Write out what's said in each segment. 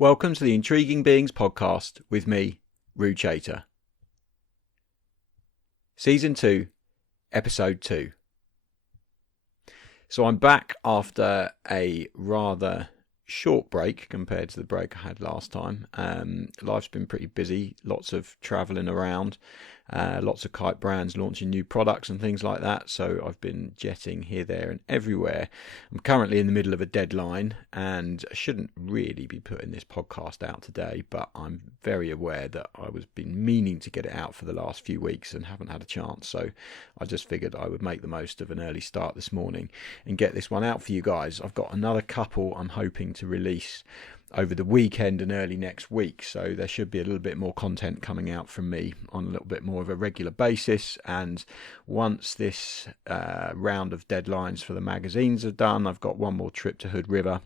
Welcome to the Intriguing Beings podcast with me, Roo Chater. Season 2, Episode 2. So I'm back after a rather short break compared to the break I had last time. Life's been pretty busy, lots of travelling around, lots of kite brands launching new products and things like that. So I've been jetting here, there and everywhere. I'm currently in the middle of a deadline and I shouldn't really be putting this podcast out today, but I'm very aware that I was been meaning to get it out for the last few weeks and haven't had a chance. So I just figured I would make the most of an early start this morning and get this one out for you guys. I've got another couple I'm hoping to release over the weekend and early next week, so there should be a little bit more content coming out from me on a little bit more of a regular basis. And once this round of deadlines for the magazines are done, I've got one more trip to Hood River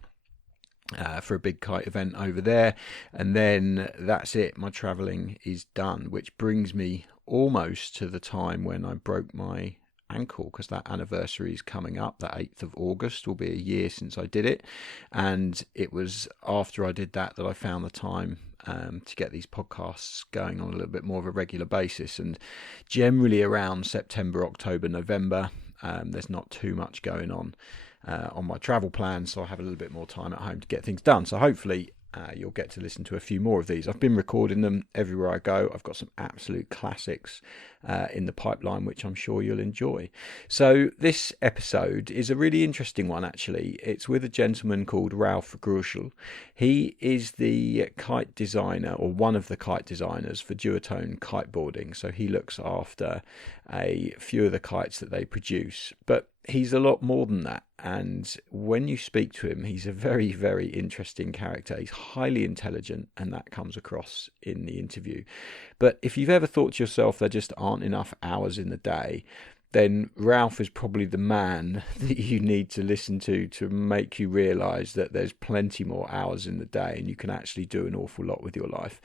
for a big kite event over there, and then that's it. My travelling is done, which brings me almost to the time when I broke my ankle, because that anniversary is coming up. The 8th of August will be a year since I did it, and it was after I did that I found the time to get these podcasts going on a little bit more of a regular basis. And generally around September, October, November, there's not too much going on my travel plans, so I have a little bit more time at home to get things done. So hopefully you'll get to listen to a few more of these. I've been recording them everywhere I go. I've got some absolute classics in the pipeline, which I'm sure you'll enjoy. So this episode is a really interesting one, actually. It's with a gentleman called Ralf Grösel. He is the kite designer, or one of the kite designers for Duotone kiteboarding. So he looks after a few of the kites that they produce, but he's a lot more than that. And when you speak to him, he's a very, very interesting character. He's highly intelligent, and that comes across in the interview. But if you've ever thought to yourself there just aren't enough hours in the day, then Ralf is probably the man that you need to listen to make you realise that there's plenty more hours in the day and you can actually do an awful lot with your life.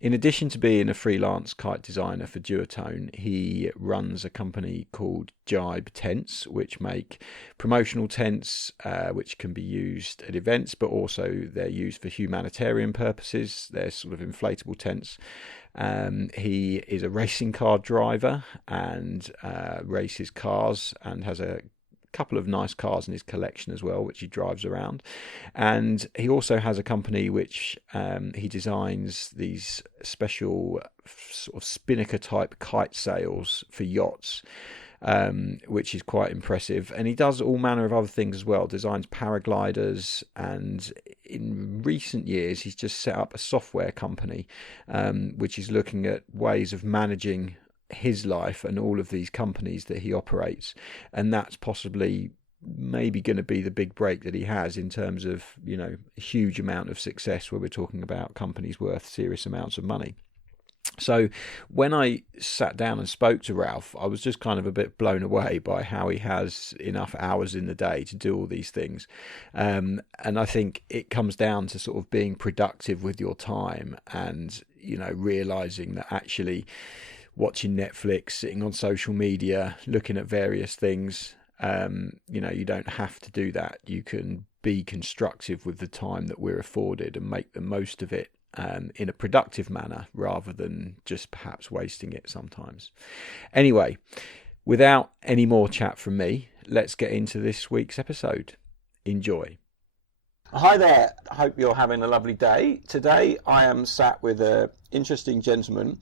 In addition to being a freelance kite designer for Duotone, he runs a company called Jibe Tents, which make promotional tents which can be used at events, but also they're used for humanitarian purposes. They're sort of inflatable tents. He is a racing car driver and races cars, and has a couple of nice cars in his collection as well, which he drives around. And he also has a company which he designs these special sort of spinnaker type kite sails for yachts, which is quite impressive. And he does all manner of other things as well, designs paragliders, and in recent years he's just set up a software company which is looking at ways of managing his life and all of these companies that he operates. And that's possibly maybe going to be the big break that he has in terms of, you know, a huge amount of success, where we're talking about companies worth serious amounts of money. So when I sat down and spoke to Ralf, I was just kind of a bit blown away by how he has enough hours in the day to do all these things. And I think it comes down to sort of being productive with your time and, you know, realizing that actually watching Netflix, sitting on social media, looking at various things, you know, you don't have to do that. You can be constructive with the time that we're afforded and make the most of it in a productive manner, rather than just perhaps wasting it sometimes. Anyway, without any more chat from me, let's get into this week's episode. Enjoy. Hi there, I hope you're having a lovely day. Today I am sat with an interesting gentleman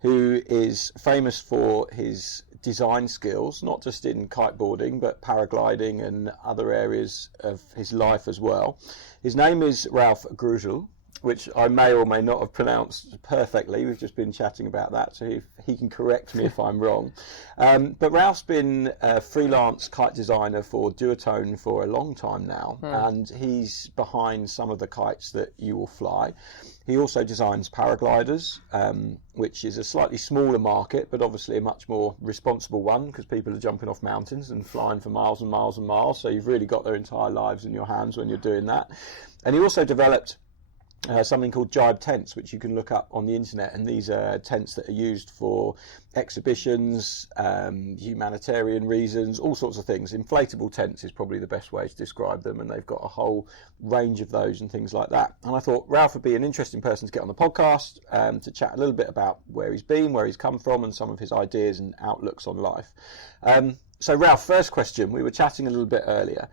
who is famous for his design skills, not just in kiteboarding, but paragliding and other areas of his life as well. His name is Ralf Grösel, which I may or may not have pronounced perfectly. We've just been chatting about that, so he can correct me if I'm wrong. But Ralph's been a freelance kite designer for Duotone for a long time now, and he's behind some of the kites that you will fly. He also designs paragliders, which is a slightly smaller market, but obviously a much more responsible one, because people are jumping off mountains and flying for miles and miles and miles, so you've really got their entire lives in your hands when you're doing that. And he also developed something called jibe tents, which you can look up on the internet, and these are tents that are used for exhibitions, humanitarian reasons, all sorts of things. Inflatable tents is probably the best way to describe them, and they've got a whole range of those and things like that. And I thought Ralf would be an interesting person to get on the podcast, to chat a little bit about where he's been, where he's come from, and some of his ideas and outlooks on life. So Ralf, first question, we were chatting a little bit earlier.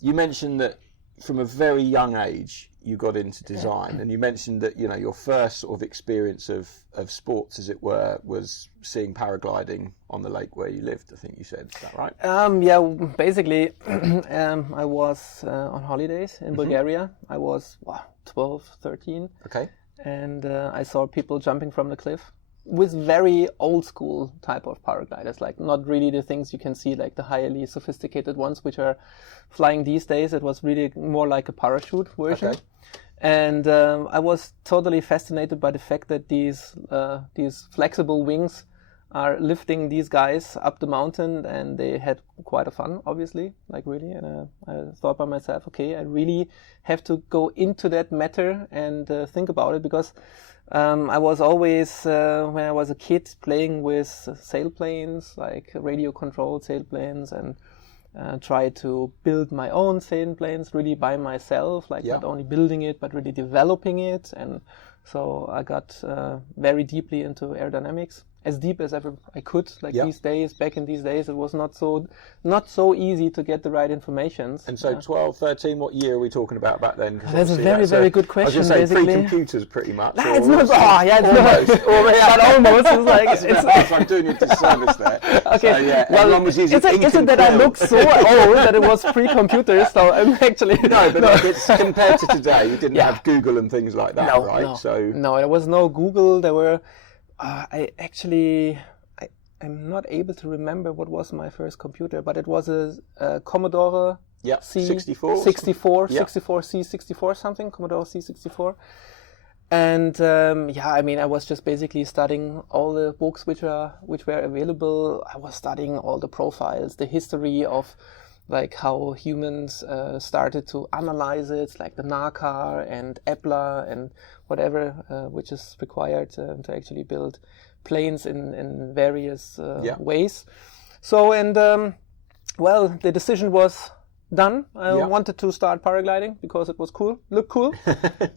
You mentioned that from a very young age you got into design, and you mentioned that, you know, your first sort of experience of sports, as it were, was seeing paragliding on the lake where you lived, I think you said. Is that right? Yeah, basically I was on holidays in Bulgaria. I was 12, 13. Okay. And I saw people jumping from the cliff with very old school type of paragliders, like not really the things you can see, like the highly sophisticated ones which are flying these days. It was really more like a parachute version. Okay. And I was totally fascinated by the fact that these flexible wings are lifting these guys up the mountain, and they had quite a fun, obviously, like really. And I thought by myself, okay, I really have to go into that matter and think about it, because I was always, when I was a kid, playing with sailplanes, like radio-controlled sailplanes, and try to build my own sailplanes really by myself, like not only building it, but really developing it. And so I got very deeply into aerodynamics, as deep as ever I could. Like these days, back in these days, it was not so easy to get the right informations. And so 12, 13, what year are we talking about back then? That's a very good question. I was going to say pre-computers, pretty much. Nah, it's not. Almost. It's like I'm doing you a disservice there. Okay. So, yeah, everyone was using ink isn't and that quill. I look so old that it was pre-computers? So I'm actually but it's compared to today, you didn't have Google and things like that, right? No, there was no Google. There were. I'm not able to remember what was my first computer, but it was a Commodore C64, C64 something, Commodore C64. And I was just basically studying all the books which were available. I was studying all the profiles, the history of like how humans started to analyze it, like the NACAR and EPLA and whatever, which is required to actually build planes in various ways. So, and the decision was done. I wanted to start paragliding because it was cool, looked cool.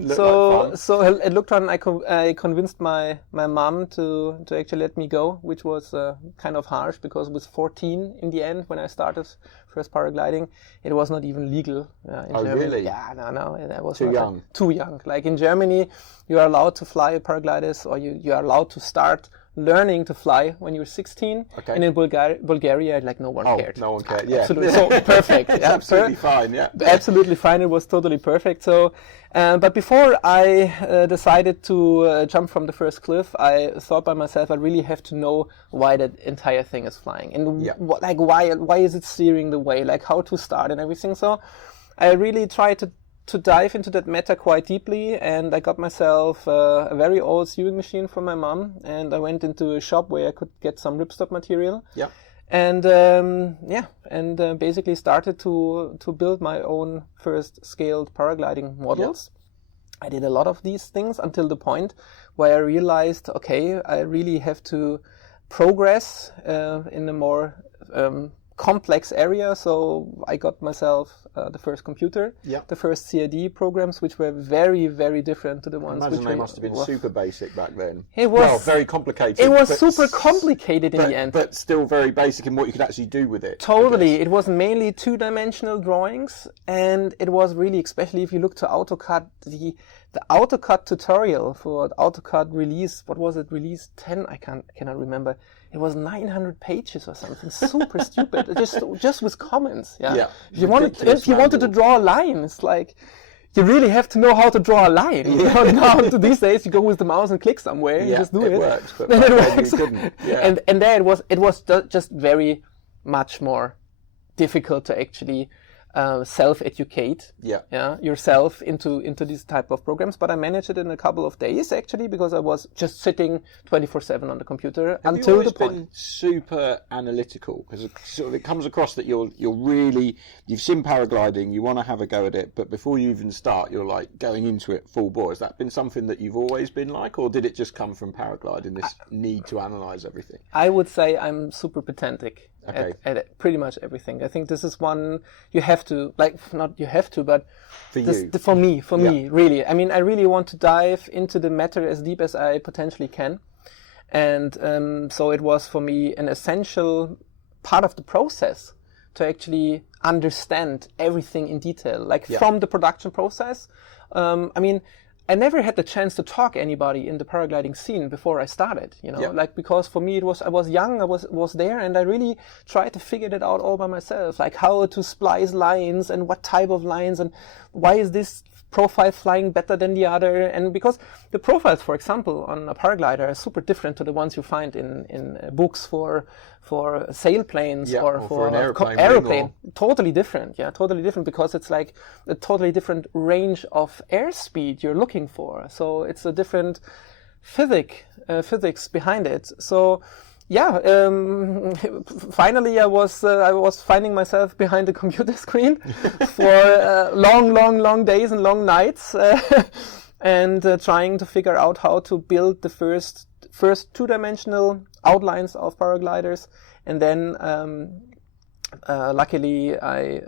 So it looked fun. I convinced my mom to actually let me go, which was kind of harsh, because it was 14 in the end when I started first paragliding. It was not even legal in Germany. Really? Yeah, no, that was too young. Too young. Like in Germany, you are allowed to fly paragliders, or you are allowed to start learning to fly when you're 16, and in Bulgaria, like no one cared. No one cared. Yeah, absolutely. So perfect. Absolutely fine. Yeah, absolutely fine. It was totally perfect. So, but before I decided to jump from the first cliff, I thought by myself, I really have to know why that entire thing is flying, and why is it steering the way, like how to start and everything. So, I really tried to dive into that matter quite deeply, and I got myself a very old sewing machine from my mom, and I went into a shop where I could get some ripstop material. Yeah. And basically started to build my own first scaled paragliding models. I did a lot of these things until the point where I realized, okay, I really have to progress in a more complex area. So I got myself the first computer, the first CAD programs, which were very, very different to the ones. I imagine they must have been super basic back then. It was very complicated. It was super complicated in the end, but still very basic in what you could actually do with it. Totally, it was mainly two-dimensional drawings, and it was really, especially if you look to AutoCAD, the AutoCAD tutorial for AutoCAD release. What was it? Release 10? I cannot remember. It was 900 pages or something, super stupid. Just with comments. Yeah. If you wanted to draw a line, it's like you really have to know how to draw a line. You know, now these days you go with the mouse and click somewhere. You just do it. It works, but it works. You couldn't. Yeah. And there it was just very much more difficult to actually self-educate yourself into these type of programs. But I managed it in a couple of days, actually, because I was just sitting 24/7 on the computer until the point. Have you always been super analytical? Because sort of it comes across that you've seen paragliding, you want to have a go at it, but before you even start, you're like going into it full bore. Has that been something that you've always been like, or did it just come from paragliding, this need to analyse everything? I would say I'm super pedantic. Okay. At pretty much everything. I think this is one you have to, like, not you have to, but for me, really. I mean, I really want to dive into the matter as deep as I potentially can. And so it was for me an essential part of the process to actually understand everything in detail, like from the production process. I mean, I never had the chance to talk to anybody in the paragliding scene before I started, like, because for me I was young, I was there, and I really tried to figure it out all by myself, like how to splice lines and what type of lines and why is this profile flying better than the other. And because the profiles, for example, on a paraglider are super different to the ones you find in books for sailplanes or for an aeroplane. Totally different, because it's like a totally different range of airspeed you're looking for. So it's a different physics behind it. So finally I was finding myself behind the computer screen for long days and long nights, and trying to figure out how to build the first two-dimensional outlines of paragliders. And then luckily I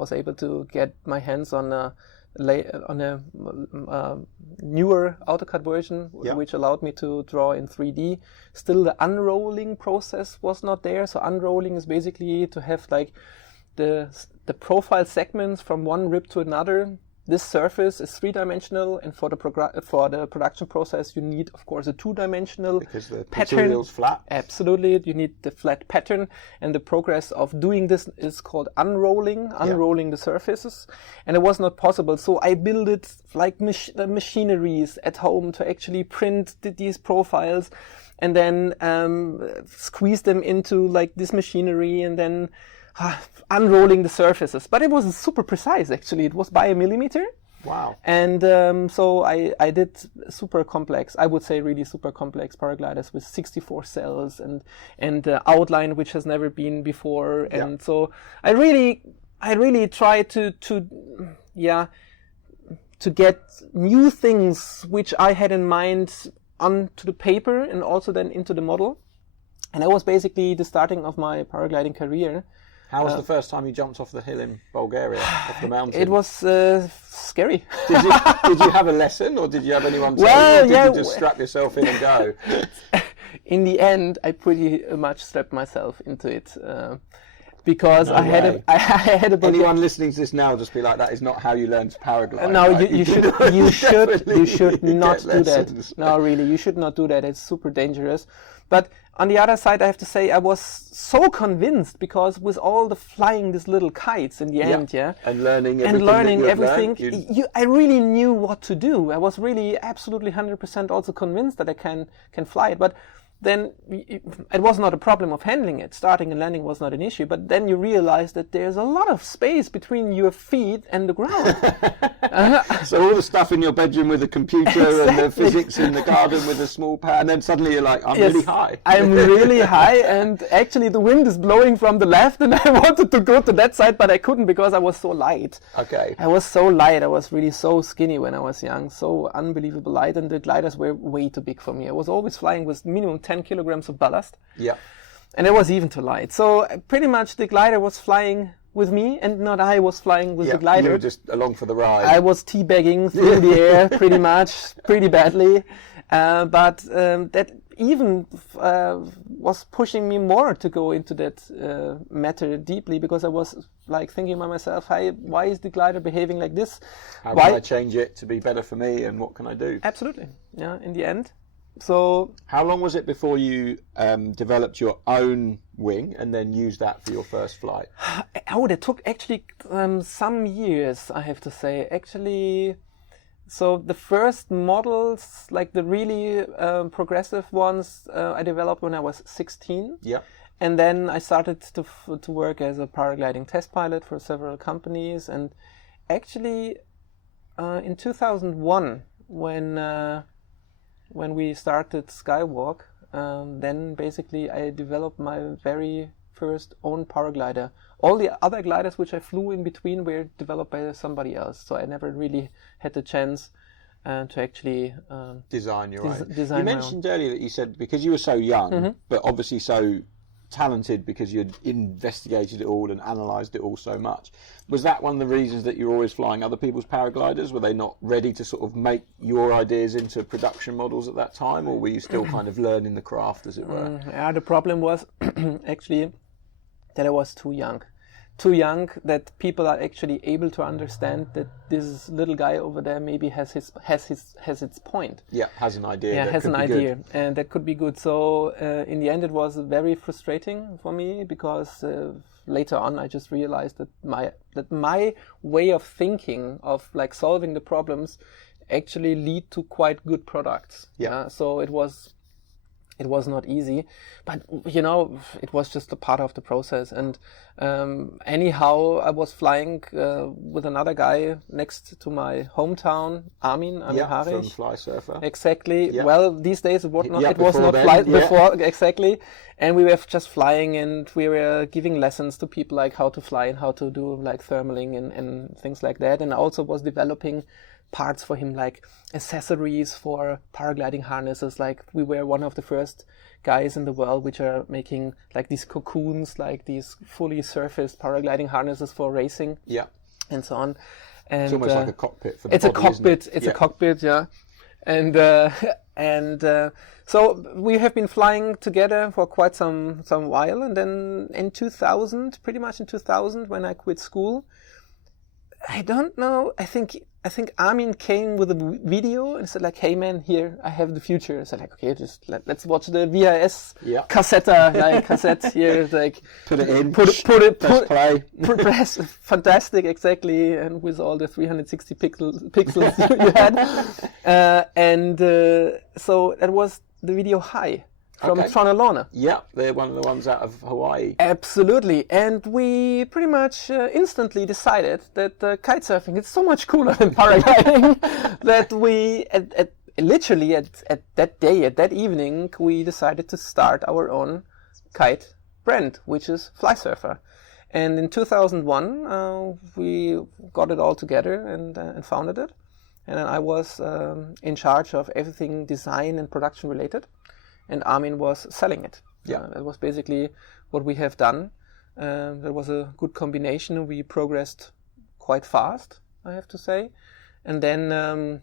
was able to get my hands on a newer AutoCAD version, which allowed me to draw in 3D. Still, the unrolling process was not there. So unrolling is basically to have like the profile segments from one rib to another. This surface is three-dimensional, and for the production process, you need, of course, a two-dimensional because the pattern. Material's flat. Absolutely, you need the flat pattern, and the progress of doing this is called unrolling the surfaces, and it was not possible. So I built it like machineries at home to actually print these profiles, and then squeeze them into like this machinery, and then unrolling the surfaces. But it wasn't super precise, actually. It was by a millimeter. Wow. And so I did super complex, I would say really super complex paragliders with 64 cells and outline which has never been before. And so I really tried to get new things which I had in mind onto the paper and also then into the model. And that was basically the starting of my paragliding career. How was the first time you jumped off the hill in Bulgaria, off the mountain? It was scary. Did you have a lesson, or did you have anyone tell you, or did you just strap yourself in and go? In the end, I pretty much strapped myself into it. Because I had a anyone listening to this now just be like, that is not how you learn to paraglide. No, right? you should not do that. No, really, you should not do that. It's super dangerous. But on the other side, I have to say I was so convinced, because with all the flying these little kites in the end, and learning everything, I really knew what to do. I was really absolutely 100% also convinced that I can fly it. But then it was not a problem of handling it. Starting and landing was not an issue. But then you realize that there's a lot of space between your feet and the ground. So all the stuff in your bedroom with the computer and the physics in the garden with a small pad, and then suddenly you're like, I'm really high. I'm really high, and actually the wind is blowing from the left, and I wanted to go to that side, but I couldn't because I was so light. Okay. I was so light. I was really so skinny when I was young, so unbelievable light, and the gliders were way too big for me. I was always flying with minimum 10 kilograms of ballast. Yeah. And it was even too light. So pretty much the glider was flying with me, and not I was flying with the glider. You were just along for the ride. I was teabagging through the air pretty badly. But that even was pushing me more to go into that matter deeply, because I was like thinking by myself, why is the glider behaving like this? How can I change it to be better for me, and what can I do? Absolutely. Yeah, in the end. So, how long was it before you developed your own wing and then used that for your first flight? Oh, that took actually some years, I have to say. Actually, So the first models, like the really progressive ones, I developed when I was 16. Yeah. And then I started to work as a paragliding test pilot for several companies. And actually, in 2001, when we started Skywalk, then basically I developed my very first own paraglider. All the other gliders which I flew in between were developed by somebody else, so I never really had the chance to actually design your own. Design you mentioned earlier that you said because you were so young, but obviously so talented because you'd investigated it all and analysed it all so much. Was that one of the reasons that you were always flying other people's paragliders? Were they not ready to sort of make your ideas into production models at that time, or were you still kind of learning the craft, as it were? Yeah, the problem was actually that I was too young. Too young that people are actually able to understand that this little guy over there maybe has its point. Yeah, has an idea. Yeah, that has could an be idea, good. and that could be good. So in the end, it was very frustrating for me because later on, I just realized that my way of thinking of like solving the problems actually lead to quite good products. Yeah. So it was not easy, but you know, it was just a part of the process. And anyhow, I was flying with another guy next to my hometown, Armin Harich. From Fly Surfer. Exactly. Yeah. Well, these days it was not. Yeah, it was before not then, flight yeah. before exactly. And we were just flying, and we were giving lessons to people like how to fly and how to do like thermaling and things like that. And I also was developing parts for him, like accessories for paragliding harnesses. Like we were one of the first guys in the world which are making like these cocoons, like these fully surfaced paragliding harnesses for racing. Yeah. And so on. And it's almost like a cockpit for the it's body, a cockpit. isn't it? It's a cockpit, yeah. And so we have been flying together for quite some while. And then in 2000, pretty much in 2000, when I quit school, I don't know. I think Armin came with a video and said like, "Hey man, here I have the future." I said like, "Okay, just let's watch the VHS cassette here." Like Put it in. Press play. Press fantastic, exactly, and with all the 360 pixels you had, so that was the video High. From Duotone. Yeah, they're one of the ones out of Hawaii. Absolutely, and we pretty much instantly decided that kite surfing is so much cooler than paragliding that we, literally at that evening, we decided to start our own kite brand, which is Fly Surfer. And in 2001, we got it all together and founded it. And then I was in charge of everything design and production related. And Armin was selling it. Yeah. That was basically what we have done. There was a good combination. We progressed quite fast, I have to say. And then...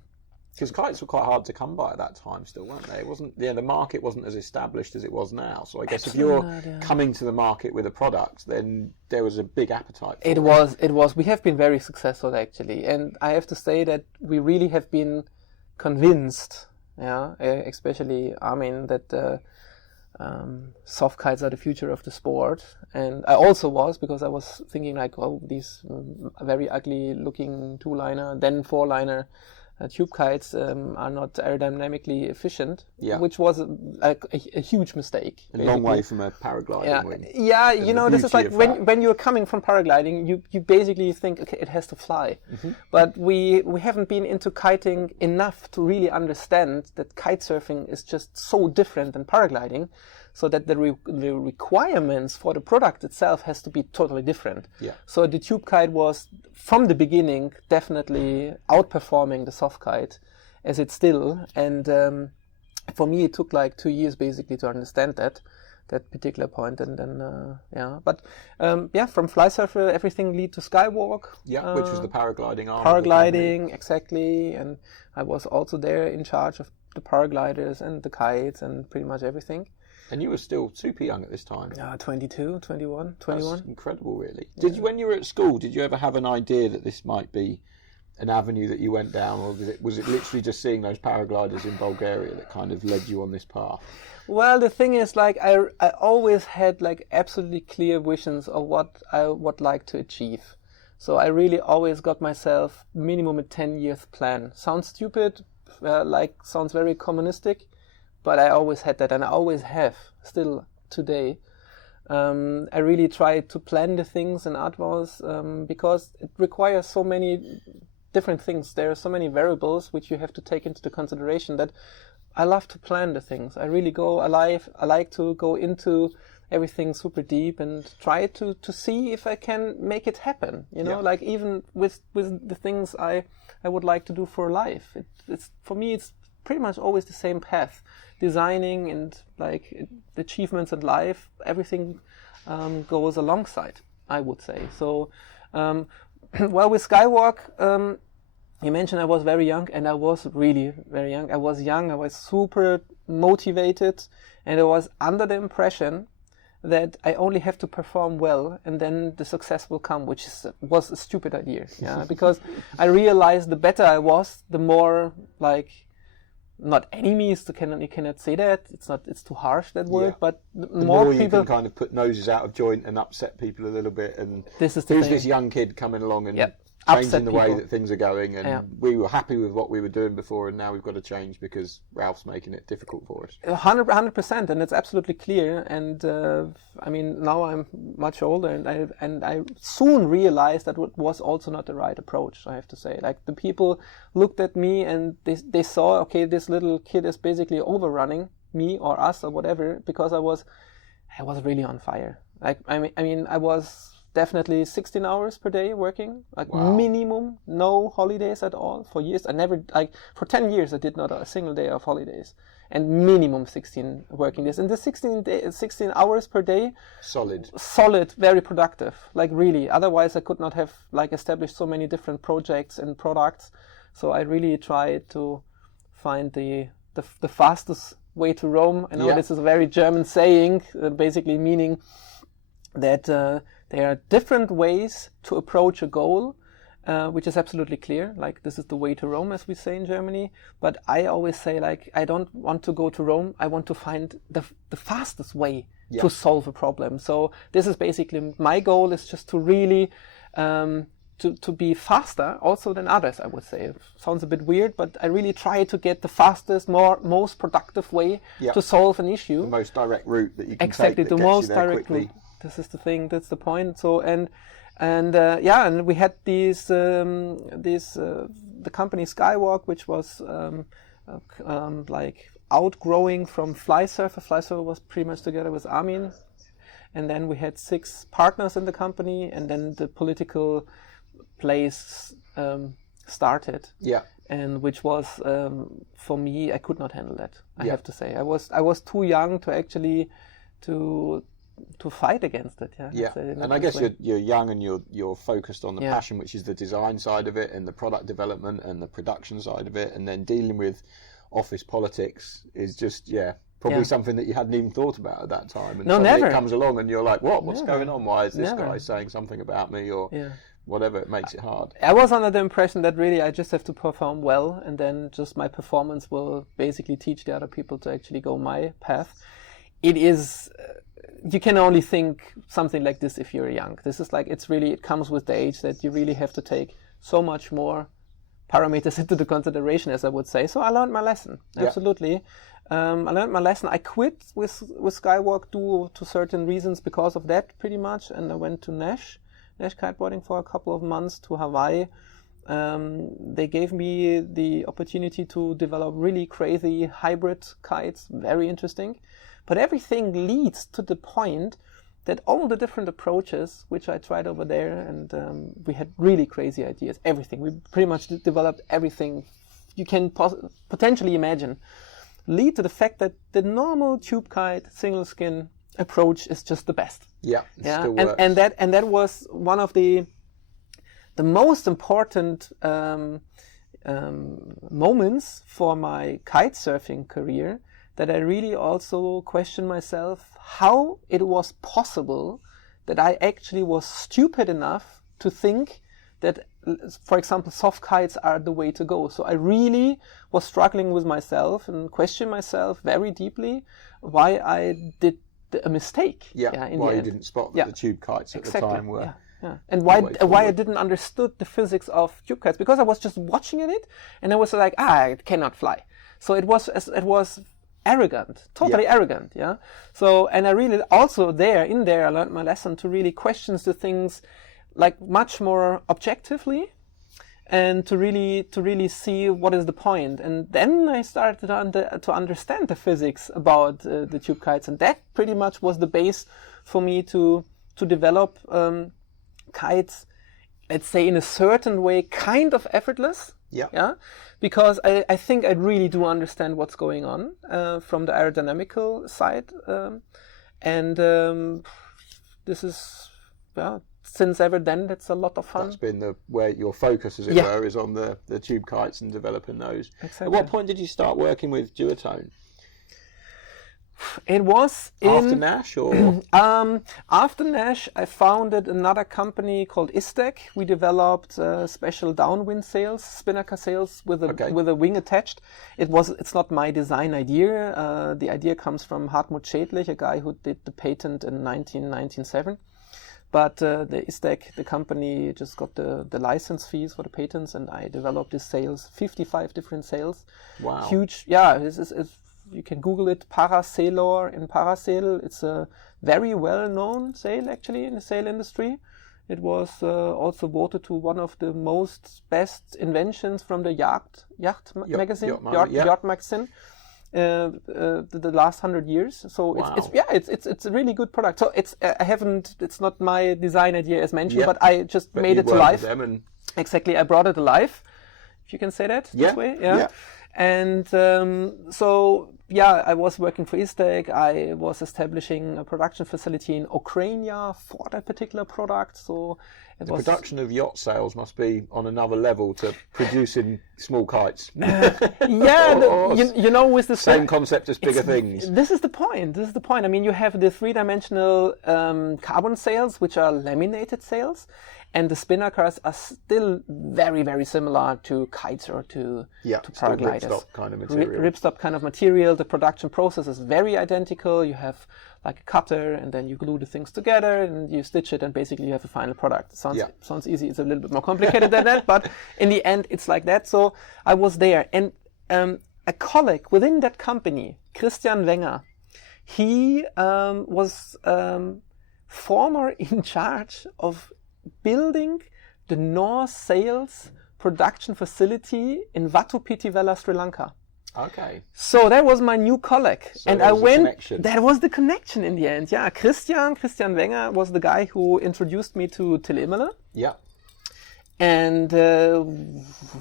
Because kites were quite hard to come by at that time still, weren't they? It wasn't, the market wasn't as established as it was now. So I guess if you're coming to the market with a product, then there was a big appetite for it. It was. We have been very successful, actually. And I have to say that we really have been convinced... Yeah, especially Armin, that soft kites are the future of the sport, and I also was, because I was thinking like, oh, these very ugly looking 2-liner, then 4-liner tube kites are not aerodynamically efficient, which was a huge mistake. A long way from a paragliding wing. Yeah, you know, this is like when you're coming from paragliding, you basically think, okay, it has to fly. Mm-hmm. But we haven't been into kiting enough to really understand that kite surfing is just so different than paragliding, so that the requirements for the product itself has to be totally different. Yeah. So the tube kite was, from the beginning, definitely outperforming the soft kite, as it's still. And for me, it took like 2 years basically to understand that particular point. And then, from Fly Surfer, everything led to Skywalk. Yeah, which was the paragliding arm. Paragliding, exactly. And I was also there in charge of the paragliders and the kites and pretty much everything. And you were still super young at this time. 22, 21. That's incredible, really. Did you, when you were at school, did you ever have an idea that this might be an avenue that you went down, or was it literally just seeing those paragliders in Bulgaria that kind of led you on this path? Well, the thing is, like, I always had like absolutely clear visions of what I would like to achieve. So I really always got myself minimum a 10 years plan. Sounds stupid, sounds very communistic, but I always had that, and I always have still today. I really try to plan the things in advance because it requires so many different things. There are so many variables which you have to take into consideration that I love to plan the things. I really I like to go into everything super deep and try to see if I can make it happen. Like even with the things I would like to do for life. It's for me, it's pretty much always the same path. Designing and like the achievements in life, everything goes alongside, I would say. So, with Skywalk, you mentioned I was very young, and I was really very young. I was super motivated, and I was under the impression that I only have to perform well, and then the success will come, which was a stupid idea. Yeah, because I realized the better I was, the more not enemies, you cannot say that. It's too harsh, that word, but the more people... you can kind of put noses out of joint and upset people a little bit, and this young kid coming along and changing the way that things are going, and we were happy with what we were doing before, and now we've got to change because Ralf's making it difficult for us. 100%, and it's absolutely clear. And now I'm much older, and I soon realized that it was also not the right approach. I have to say, like, the people looked at me and they saw, okay, this little kid is basically overrunning me or us or whatever, because I was really on fire. Like, I was definitely 16 hours per day working, minimum, no holidays at all for years. For 10 years I did not a single day of holidays, and minimum 16 working days. And the 16 hours per day, solid, very productive, like really. Otherwise I could not have established so many different projects and products. So I really tried to find the fastest way to Rome. I know this is a very German saying, basically meaning that there are different ways to approach a goal, which is absolutely clear. Like, this is the way to Rome, as we say in Germany. But I always say, I don't want to go to Rome. I want to find the fastest way to solve a problem. So this is basically my goal, is just to really to be faster also than others, I would say. It sounds a bit weird, but I really try to get the fastest, most productive way to solve an issue. The most direct route that you can take. Exactly, the most direct route. This is the thing. That's the point. So and we had the company Skywalk, which was outgrowing from Flysurfer. Flysurfer was pretty much together with Armin, and then we had 6 partners in the company, and then the political place started. Yeah. And which was for me, I could not handle that. I have to say, I was too young to actually to fight against it. And I guess you're young, and you're focused on the passion, which is the design side of it, and the product development and the production side of it, and then dealing with office politics is just probably something that you hadn't even thought about at that time. And never. It comes along and you're like, what's going on? Why is this guy saying something about me, or whatever? It makes it hard. I was under the impression that really I just have to perform well, and then just my performance will basically teach the other people to actually go my path. It is... you can only think something like this if you're young. This is it comes with the age that you really have to take so much more parameters into the consideration, as I would say. So I learned my lesson, absolutely. I learned my lesson. I quit with Skywalk Duo to certain reasons because of that, pretty much, and I went to Nash kiteboarding for a couple of months, to Hawaii. They gave me the opportunity to develop really crazy hybrid kites, very interesting. But everything leads to the point that all the different approaches which I tried over there, and we had really crazy ideas, everything. We pretty much developed everything you can potentially imagine, lead to the fact that the normal tube kite single skin approach is just the best. Still works. And that was one of the most important moments for my kite surfing career, that I really also questioned myself how it was possible that I actually was stupid enough to think that, for example, soft kites are the way to go. So I really was struggling with myself and questioned myself very deeply why I did a mistake. Why you didn't spot that the tube kites at the time were Yeah. And why I didn't understood the physics of tube kites, because I was just watching it and I was like, it cannot fly. So it was arrogant, totally arrogant. Yeah. So, and I really also in there I learned my lesson to really question the things like much more objectively, and to really see what is the point. And then I started to understand the physics about the tube kites, and that pretty much was the base for me to develop kites, let's say in a certain way, kind of effortless. Yeah. Because I think I really do understand what's going on from the aerodynamical side, and this is since ever then, that's a lot of fun. That's been where your focus, as it were, is on the tube kites and developing those. Exactly. At what point did you start working with Duotone? It was after Nash, or after Nash, I founded another company called ISTEC. We developed special downwind sails, spinnaker sails with a wing attached. It's not my design idea. The idea comes from Hartmut Schädlich, a guy who did the patent in 1997. But the ISTEC, the company, just got the license fees for the patents, and I developed these sails, 55 different sails. Wow. Huge. Yeah, you can Google it, Parasailor in Parasail. It's a very well-known sail, actually, in the sail industry. It was also voted to one of the best inventions from the Yacht magazine, Yacht magazine. The last 100 years. So it's a really good product. So it's not my design idea as mentioned, but I just made it to life. Exactly, I brought it to life, if you can say that this way. Yeah. And I was working for ISTEC. I was establishing a production facility in Ukraine for that particular product. So the production of yacht sails must be on another level to producing small kites. With the same concept as bigger things. This is the point. I mean, you have the three-dimensional carbon sails, which are laminated sails. And the spinnakers are still very, very similar to kites or to paragliders. Ripstop kind of material. Ripstop kind of material. The production process is very identical. You have like a cutter, and then you glue the things together, and you stitch it, and basically you have a final product. Sounds easy. It's a little bit more complicated than that, but in the end, it's like that. So I was there, and a colleague within that company, Christian Wenger, he was former in charge of building the North Sails production facility in Vatupiti, Sri Lanka. Okay. So that was my new colleague. So and I went, that was the connection in the end. Yeah, Christian Wenger was the guy who introduced me to Till Immele. Yeah. And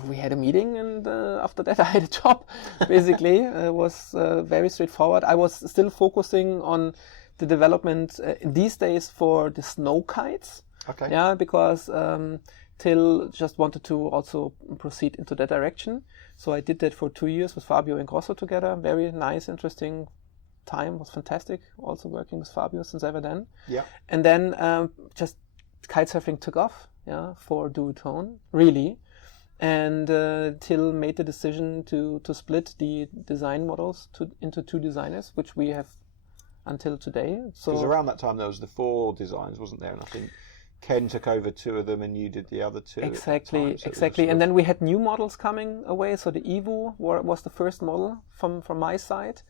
we had a meeting, and after that I had a job, basically. It was very straightforward. I was still focusing on the development these days for the snow kites. Okay. Yeah, because Till just wanted to also proceed into that direction. So I did that for 2 years with Fabio and Grosso together. Very nice, interesting time. It was fantastic also working with Fabio since ever then. Yeah. And then just kitesurfing took off, for Duotone, really. And Till made the decision to split the design models into 2 designers, which we have until today. So because around that time there was the 4 designs, wasn't there? And I think Ken took over 2 of them, and you did the other 2. Exactly. And then we had new models coming away. So the Evo was the first model from my side,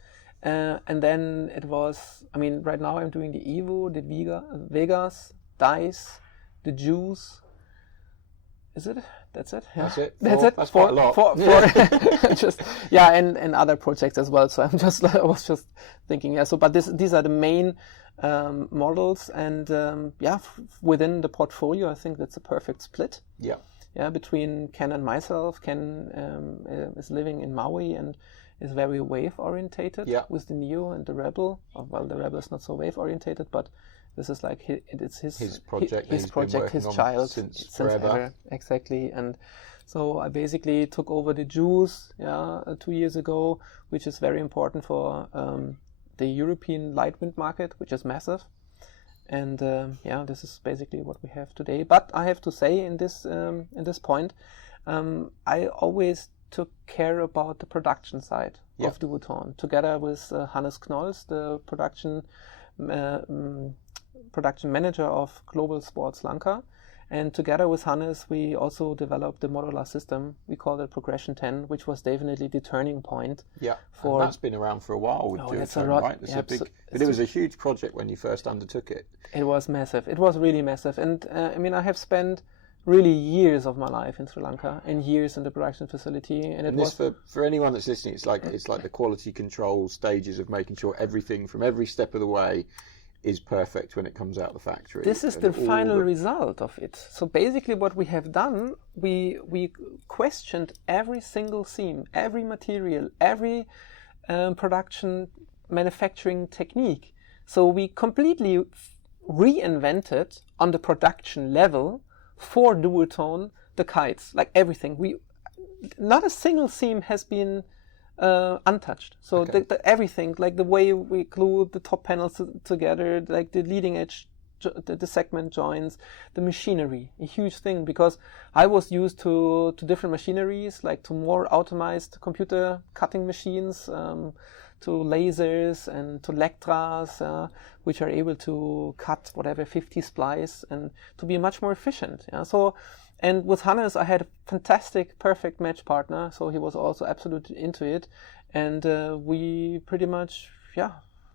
and then it was. I mean, right now I'm doing the Evo, the Vegas, Dice, the Juice. Is it? That's it. Yeah. That's it. That's it. That's quite a lot. Four. And other projects as well. So I was just thinking. Yeah. So, but these are the main models, and within the portfolio, I think that's a perfect split. Yeah. Yeah, between Ken and myself. Ken is living in Maui and is very wave orientated. Yeah. With the Neo and the Rebel. Well, the Rebel is not so wave orientated, but this is like it's his project. His child since forever. Ever. Exactly. And so I basically took over the Juice 2 years ago, which is very important for the European light wind market, which is massive. And this is basically what we have today. But I have to say, in this point, I always took care about the production side of Duotone, together with Hannes Knolls, the production production manager of Global Sports Lanka. And together with Hannes, we also developed the modular system. We called it Progression 10, which was definitely the turning point. Yeah, and that's been around for a while with Duotone, right? It's a big, but it was a huge project when you first undertook it. It was massive. It was really massive. And I mean, I have spent really years of my life in Sri Lanka and years in the production facility. And this, for anyone that's listening, it's like the quality control stages of making sure everything from every step of the way is perfect when it comes out of the factory. This is the final result of it. So basically what we have done, we questioned every single seam, every material, every production manufacturing technique. So we completely reinvented on the production level for Duotone the kites, like everything. Not a single seam has been untouched. So okay. Everything, like the way we glue the top panels together, like the leading edge, the segment joints, the machinery, a huge thing, because I was used to different machineries, like to more automated computer cutting machines, to lasers and to Lectras, which are able to cut whatever 50 splice and to be much more efficient. Yeah? So. And with Hannes, I had a fantastic, perfect match partner, so he was also absolutely into it. And we pretty much,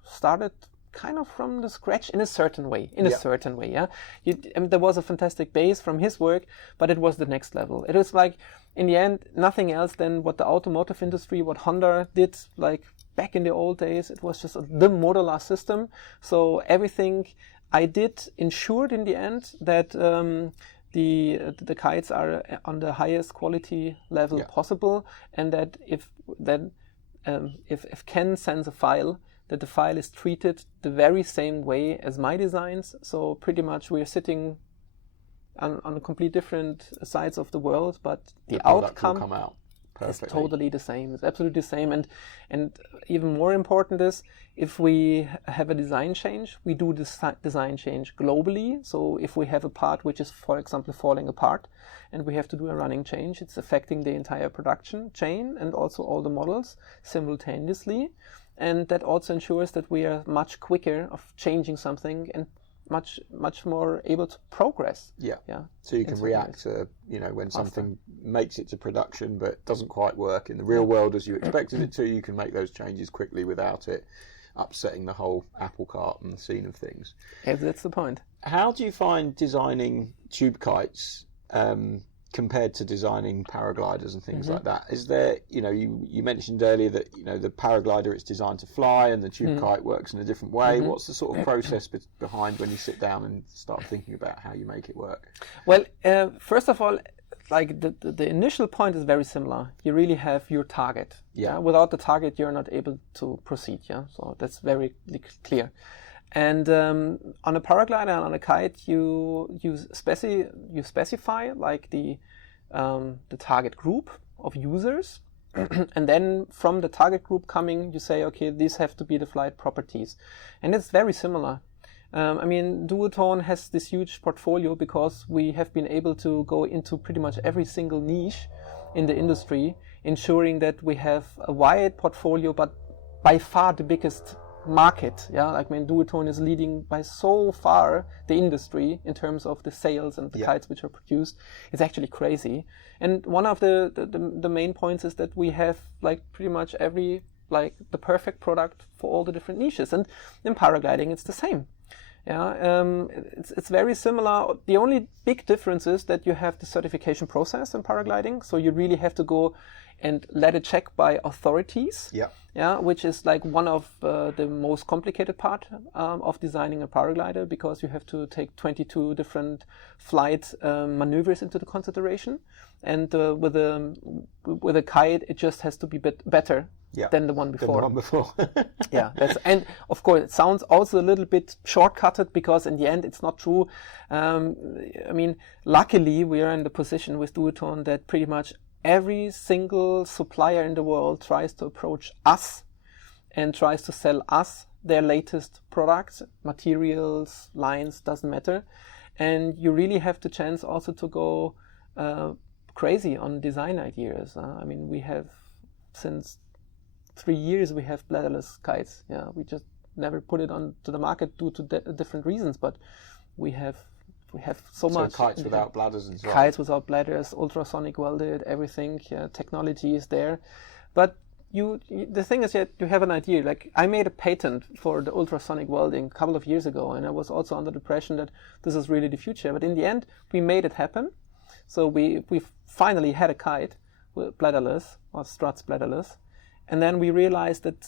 started kind of from the scratch in a certain way, there was a fantastic base from his work, but it was the next level. It was like, in the end, nothing else than what the automotive industry, what Honda did, like back in the old days. It was just the modular system. So everything I did ensured in the end that the kites are on the highest quality level possible, and that if Ken sends a file, that the file is treated the very same way as my designs. So pretty much we're sitting on complete different sides of the world, but the outcome will come out perfectly. Is totally the same. It's absolutely the same. And even more important is, if we have a design change, we do this design change globally. So if we have a part which is, for example, falling apart and we have to do a running change, it's affecting the entire production chain and also all the models simultaneously. And that also ensures that we are much quicker of changing something and much more able to progress. Yeah. So you can react to, when something makes it to production but doesn't quite work in the real world as you expected it to, you can make those changes quickly without it upsetting the whole apple cart and the scene of things. Yeah, that's the point. How do you find designing tube kites compared to designing paragliders and things like that? Is there, you mentioned earlier that, the paraglider, it's designed to fly and the tube kite works in a different way. What's the sort of process behind when you sit down and start thinking about how you make it work? Well, first of all, like the initial point is very similar. You really have your target. Yeah. Without the target, you're not able to proceed. Yeah. So that's very clear. And on a paraglider and on a kite, you specify like the target group of users, and then from the target group coming, you say, okay, these have to be the flight properties, and it's very similar. Duotone has this huge portfolio because we have been able to go into pretty much every single niche in the industry, ensuring that we have a wide portfolio, but by far the biggest market. Duotone is leading by so far the industry in terms of the sales and the kites which are produced. It's actually crazy. And one of the main points is that we have like pretty much every, like the perfect product for all the different niches. And in paragliding, it's the same. It's very similar. The only big difference is that you have the certification process in paragliding. So you really have to go and let it check by authorities. Which is like one of the most complicated part of designing a paraglider, because you have to take 22 different flight maneuvers into the consideration. And with a kite, it just has to be better than the one before. And of course, it sounds also a little bit shortcutted, because in the end, it's not true. Luckily, we are in the position with Duotone that pretty much every single supplier in the world tries to approach us and tries to sell us their latest products, materials, lines, doesn't matter. And you really have the chance also to go crazy on design ideas. We have, since 3 years, we have bladderless kites. We just never put it onto the market due to different reasons. But we have so much. Kites without bladders and so on. Kites without bladders, ultrasonic welded, everything. Technology is there, but the thing is that you have an idea. Like, I made a patent for the ultrasonic welding a couple of years ago, and I was also under the impression that this is really the future. But in the end, we made it happen. So we finally had a kite with bladderless, or struts bladderless, and then we realized that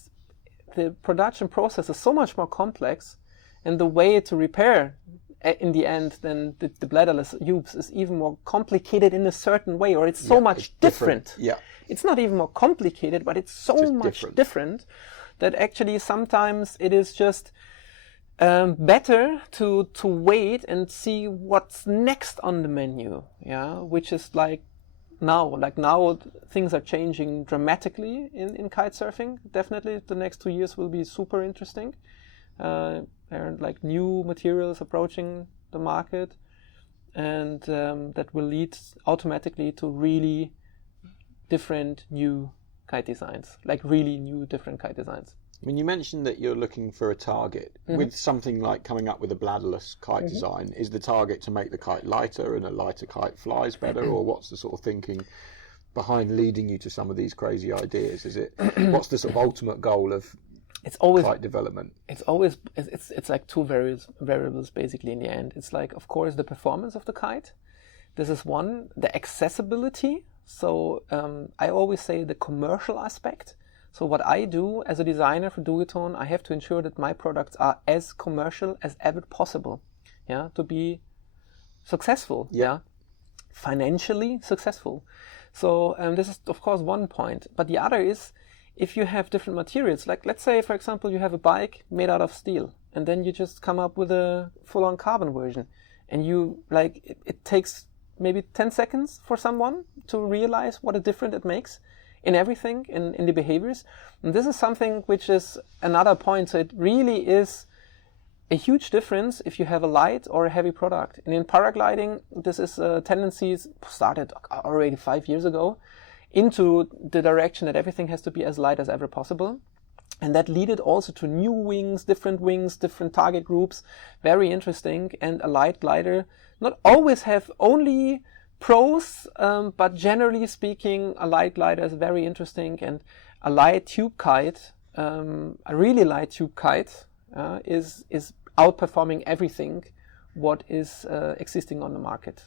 the production process is so much more complex, and the way to repair in the end than the bladderless tubes is even more complicated in a certain way, or it's so much different. Yeah. It's not even more complicated, but it's so just much different that actually sometimes it is just better to wait and see what's next on the menu. Yeah, which is like now things are changing dramatically in kite surfing. Definitely, the next 2 years will be super interesting. There are like new materials approaching the market, and that will lead automatically to really different new kite designs, like really new different kite designs. I mean, you mentioned that you're looking for a target. With something like coming up with a bladderless kite design, is the target to make the kite lighter and a lighter kite flies better, or what's the sort of thinking behind leading you to some of these crazy ideas? Is it what's the sort of ultimate goal of kite development? It's like two variables basically in the end. It's like, of course, the performance of the kite. This is one. The accessibility. So I always say the commercial aspect. So what I do as a designer for Duotone, I have to ensure that my products are as commercial as ever possible, to be successful, financially successful. So this is, of course, one point. But the other is, if you have different materials, like let's say, for example, you have a bike made out of steel, and then you just come up with a full-on carbon version, and it takes maybe 10 seconds for someone to realize what a difference it makes in everything, in the behaviors. And this is something which is another point. So it really is a huge difference if you have a light or a heavy product. And in paragliding, this is a tendency started already 5 years ago into the direction that everything has to be as light as ever possible. And that led also to new wings, different target groups. Very interesting. And a light glider not always have only pros, but generally speaking, a light glider is very interesting. And a light tube kite, a really light tube kite, is outperforming everything what is existing on the market.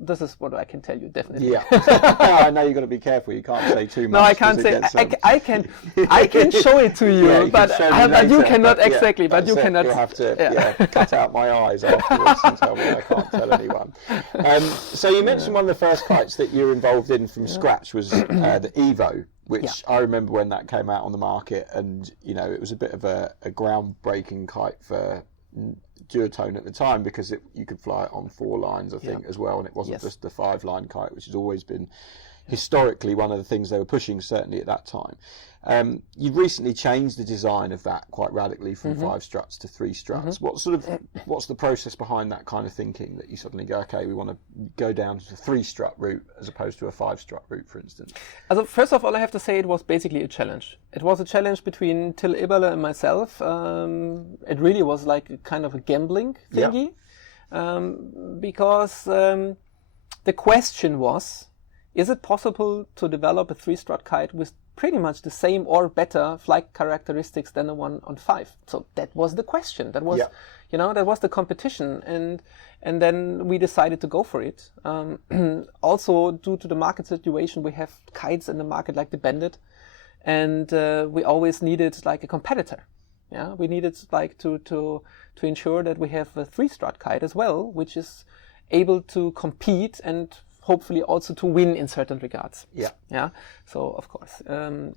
This is what I can tell you, definitely. Yeah, I know you've got to be careful. You can't say too much. No, I can't say. I can show it to you, but you cannot exactly. But you cannot. You'll have to cut out my eyes afterwards and tell me I can't tell anyone. So you mentioned one of the first kites that you were involved in from scratch was the Evo, which I remember when that came out on the market, and it was a bit of a groundbreaking kite for Duotone at the time, because you could fly it on 4 lines, I think, as well, and it wasn't just the 5-line kite, which has always been historically one of the things they were pushing, certainly at that time. You've recently changed the design of that quite radically from 5 struts to 3 struts. What's the process behind that kind of thinking, that you suddenly go, okay, we want to go down to the 3-strut route as opposed to a 5-strut route, for instance? Also, first of all, I have to say it was basically a challenge. It was a challenge between Till Eberle and myself. It really was like a kind of a gambling thingy, because the question was, is it possible to develop a 3-strut kite with pretty much the same or better flight characteristics than the one on 5? So that was the question. That was, that was the competition, and then we decided to go for it. Also, due to the market situation, we have kites in the market like the Bandit, and we always needed like a competitor. Yeah, we needed like to ensure that we have a 3-strut kite as well, which is able to compete and hopefully also to win in certain regards. Yeah. So of course,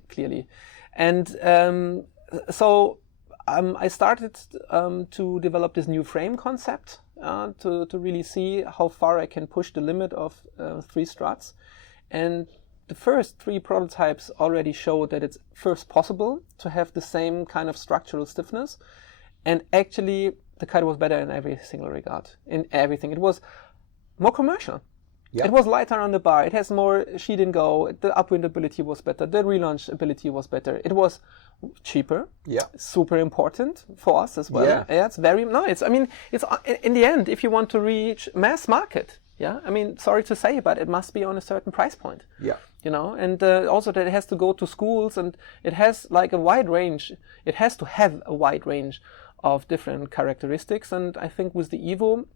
clearly, and so I started to develop this new frame concept to really see how far I can push the limit of 3 struts, and the first 3 prototypes already showed that it's first possible to have the same kind of structural stiffness, and actually the kite was better in every single regard. In everything, it was more commercial. It was lighter on the bar. It has more sheet and go. The upwind ability was better. The relaunch ability was better. It was cheaper. Yeah. Super important for us as well. Yeah. It's very nice. I mean, it's in the end, if you want to reach mass market, I mean, sorry to say, but it must be on a certain price point. Yeah. And also that it has to go to schools, and it has like a wide range. It has to have a wide range of different characteristics. And I think with the Evo,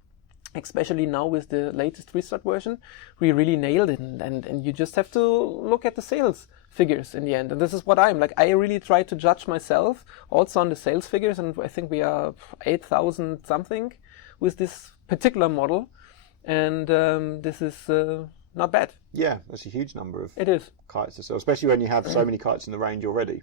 especially now with the latest restart version, we really nailed it. And you just have to look at the sales figures in the end. And this is what I'm like. I really try to judge myself also on the sales figures. And I think we are 8,000 something with this particular model. And this is not bad. Yeah, that's a huge number of kites to sell, especially when you have so many kites in the range already.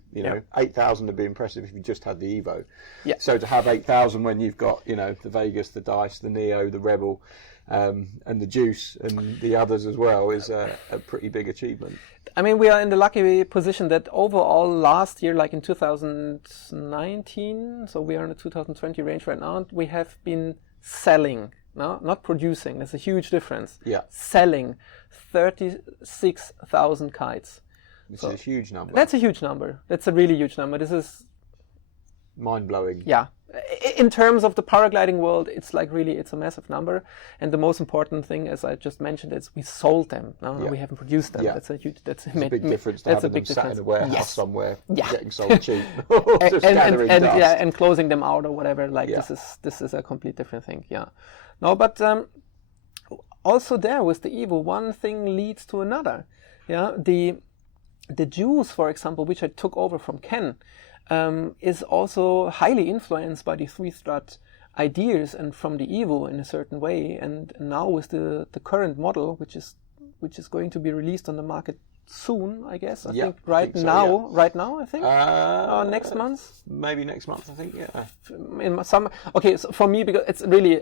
8,000 would be impressive if you just had the Evo. Yeah. So to have 8,000 when you've got, the Vegas, the Dice, the Neo, the Rebel, and the Juice and the others as well is a pretty big achievement. I mean, we are in the lucky position that overall last year, like in 2019, so we are in the 2020 range right now, we have been selling. No, not producing. There's a huge difference. Yeah. Selling 36,000 kites. Which is a huge number. That's a huge number. That's a really huge number. This is mind-blowing. Yeah. In terms of the paragliding world, it's like really, it's a massive number. And the most important thing, as I just mentioned, is we sold them. No, we haven't produced them. Yeah. That's a big difference to having them sat in a warehouse somewhere, getting sold cheap. and closing them out or whatever. Like this is a complete different thing. Yeah. No, but also there with the Evo, one thing leads to another. Yeah. The Juice, for example, which I took over from Ken, is also highly influenced by the three-strut ideas and from the Evo in a certain way. And now with the current model, which is going to be released on the market soon, I guess. I think right now, I think, or next month. Maybe next month, I think. Yeah. So for me, because it's really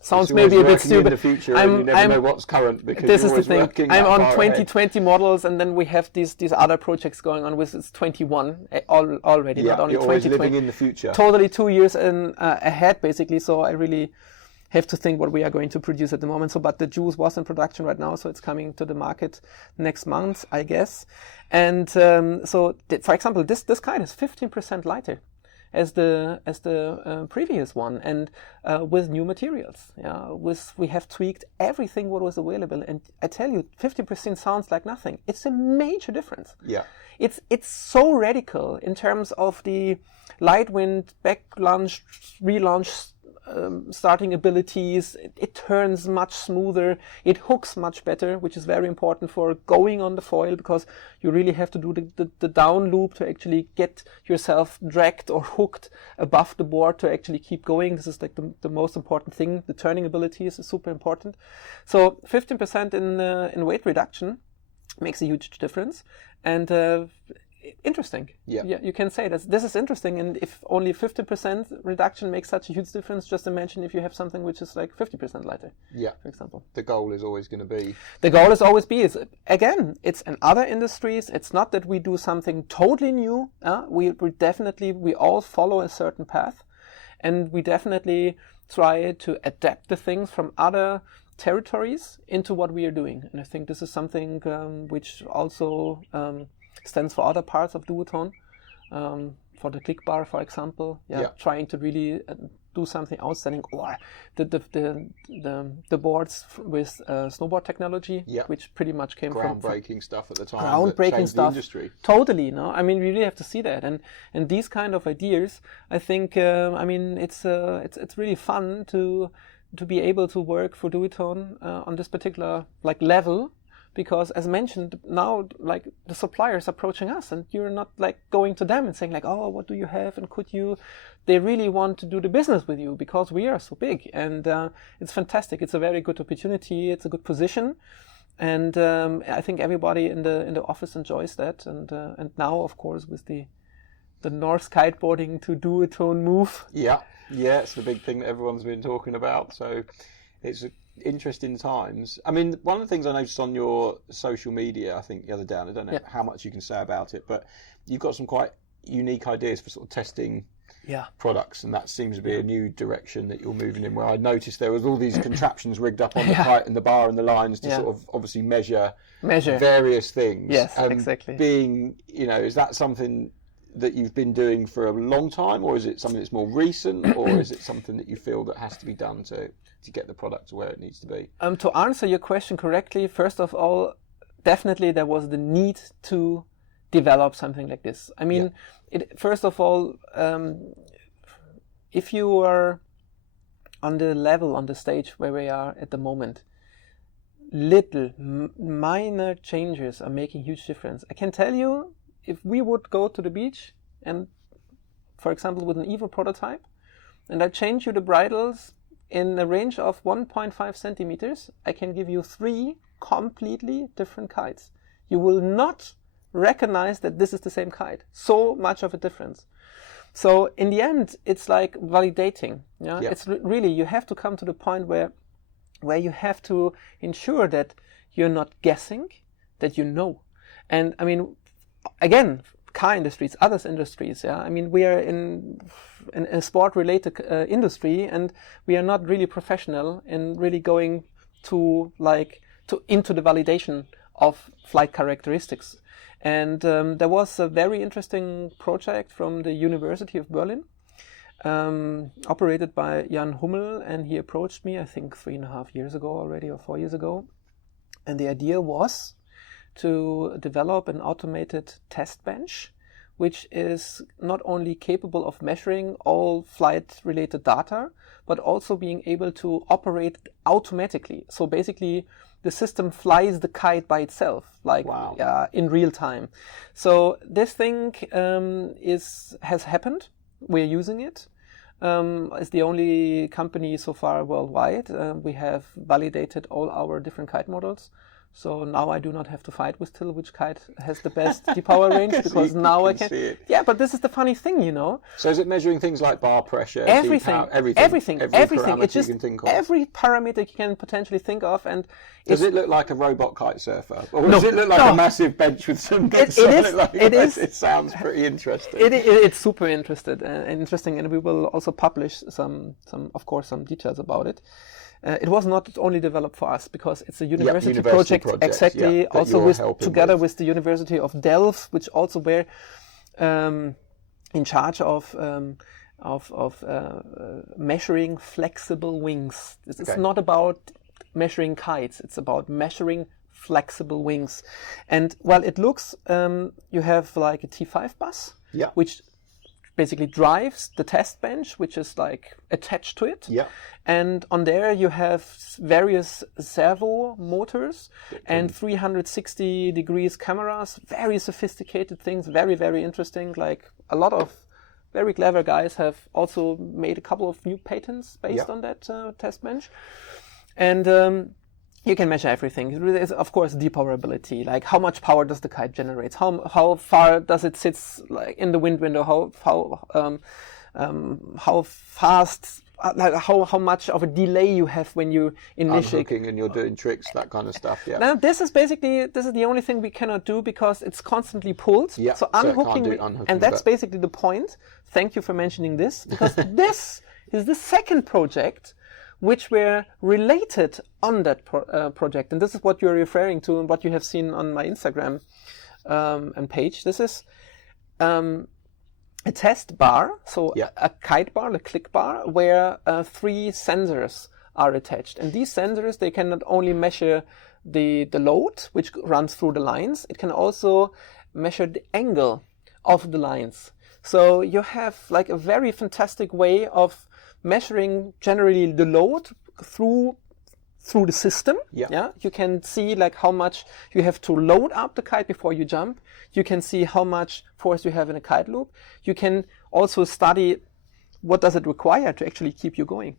sounds maybe a bit stupid. In the future, you never know what's current because this is the thing. I'm on 2020 models, and then we have these other projects going on with it's 21 already, not only you're 2020. Always living in the future. Totally 2 years ahead, basically. So I really have to think what we are going to produce at the moment. So, but the Juice was in production right now, so it's coming to the market next month, I guess. And for example, this kite is 15% lighter as the previous one, and with new materials. Yeah, we have tweaked everything what was available, and I tell you, 15% sounds like nothing. It's a major difference. Yeah, it's so radical in terms of the light wind, back lunge, relaunch. Starting abilities, it turns much smoother, it hooks much better, which is very important for going on the foil, because you really have to do the down loop to actually get yourself dragged or hooked above the board to actually keep going. This is like the most important thing. The turning ability is super important. So 15% in weight reduction makes a huge difference, and interesting. Yeah, you can say that this is interesting, and if only 50% reduction makes such a huge difference, just imagine if you have something which is like 50% lighter. Yeah, for example. The goal is always going to be. Again, it's in other industries. It's not that we do something totally new. We all follow a certain path, and we definitely try to adapt the things from other territories into what we are doing. And I think this is something which also stands for other parts of Duotone, for the click bar, for example. Trying to really do something outstanding, or the boards with snowboard technology, which pretty much came from groundbreaking stuff at the time. Groundbreaking stuff. The industry. Totally, no. I mean, we really have to see that, and these kind of ideas. I think, it's really fun to be able to work for Duotone on this particular level. Because, as mentioned, now the suppliers approaching us, and you're not going to them and saying oh, what do you have, and could you? They really want to do the business with you because we are so big, and it's fantastic. It's a very good opportunity. It's a good position, and I think everybody in the office enjoys that. And now, of course, with the North kiteboarding to Duotone move. Yeah, it's the big thing that everyone's been talking about. So it's interesting times. I mean, one of the things I noticed on your social media, I think the other day, and I don't know how much you can say about it, but you've got some quite unique ideas for sort of testing products, and that seems to be a new direction that you're moving in, where I noticed there was all these contraptions rigged up on the kite and the bar and the lines to sort of obviously measure various things. Yes, exactly. Being, is that something that you've been doing for a long time, or is it something that's more recent, or is it something that you feel that has to be done to get the product to where it needs to be? To answer your question correctly, first of all, definitely there was the need to develop something like this. I mean, first of all, if you are on the stage where we are at the moment, little minor changes are making huge difference. I can tell you, if we would go to the beach and, for example, with an Evo prototype, and I change you the bridles in a range of 1.5 centimeters, I can give you 3 completely different kites. You will not recognize that this is the same kite. So much of a difference. So in the end, it's like validating. It's really, you have to come to the point where you have to ensure that you're not guessing, that you know. And I mean, again, car industries, other industries. I mean, we are in a sport-related industry, and we are not really professional in really going into the validation of flight characteristics. And there was a very interesting project from the University of Berlin, operated by Jan Hummel, and he approached me, I think 3.5 years ago already, or 4 years ago. And the idea was to develop an automated test bench, which is not only capable of measuring all flight-related data, but also being able to operate automatically. So basically, the system flies the kite by itself, in real time. So this thing has happened. We're using it. It's the only company so far worldwide. We have validated all our different kite models. So now I do not have to fight with Till which kite has the best depower range, because now I can. See it. Yeah, but this is the funny thing, So is it measuring things like bar pressure, everything, everything? It's just you can think of. Every parameter you can potentially think of, and does it look like a robot kite surfer, or does it look like a massive bench with some bits on it? It sounds pretty interesting. It's super interesting, and we will also publish some details about it. It was not only developed for us, because it's a university project exactly. Also together with the University of Delft, which also were in charge of measuring flexible wings. It's not about measuring kites; it's about measuring flexible wings. And while it looks, you have like a T5 bus, which basically drives the test bench, which is like attached to it. And on there you have various servo motors and 360 degrees cameras, very sophisticated things, very, very interesting. Like a lot of very clever guys have also made a couple of new patents based on that test bench. And you can measure everything. There's, of course, depowerability, like how much power does the kite generate, how far does it sit like in the wind window, how fast, how much of a delay you have when you initiate unhooking and you're doing tricks, that kind of stuff. Now this is the only thing we cannot do, because it's constantly pulled. So unhooking, and that's basically the point. Thank you for mentioning this, because this is the second project which were related on that project. And this is what you're referring to and what you have seen on my Instagram and page. This is a test bar, so a kite bar, a click bar, where 3 sensors are attached. And these sensors, they can not only measure the load, which runs through the lines, it can also measure the angle of the lines. So you have like a very fantastic way of measuring generally the load through the system. You can see like how much you have to load up the kite before you jump. You can see how much force you have in a kite loop. You can also study what does it require to actually keep you going.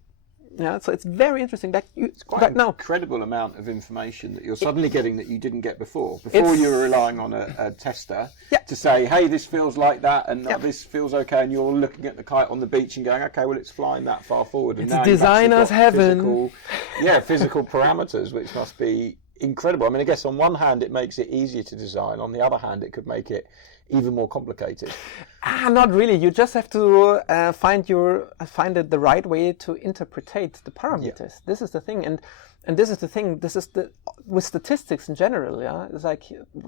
So it's very interesting. It's quite an incredible amount of information that you're suddenly getting that you didn't get before. Before you were relying on a tester to say, hey, this feels like that, and this feels okay, and you're looking at the kite on the beach and going, okay, well, it's flying that far forward. And it's designer's heaven. Physical parameters, which must be incredible. I mean, I guess on one hand, it makes it easier to design. On the other hand, it could make it even more complicated. Not really. You just have to find it the right way to interpretate the parameters. This is the thing, and this is the thing. This is the with statistics in general. Yeah, it's like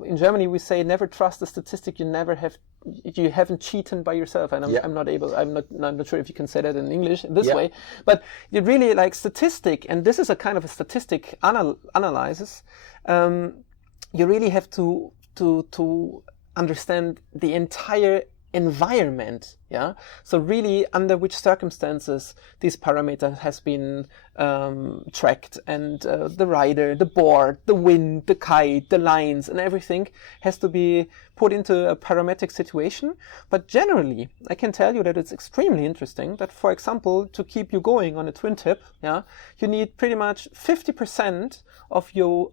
in Germany we say never trust a statistic you haven't cheated by yourself. And I'm not sure if you can say that in English this way, but you really like statistic, and this is a kind of a statistic analysis. You really have to understand the entire environment, so really under which circumstances these parameters has been tracked, and the rider, the board, the wind, the kite, the lines, and everything has to be put into a parametric situation. But generally I can tell you that it's extremely interesting that, for example, to keep you going on a twin tip, you need pretty much 50% of your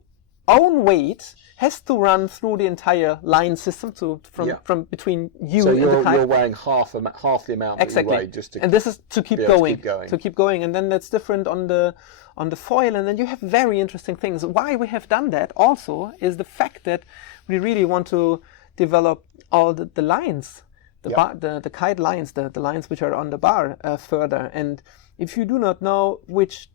own weight has to run through the entire line system from between you and the kite. So you're weighing half the amount that you weigh and this is to keep going. And then that's different on the foil, and then you have very interesting things. Why we have done that also is the fact that we really want to develop all the lines, the kite lines, the lines which are on the bar further. And if you do not know which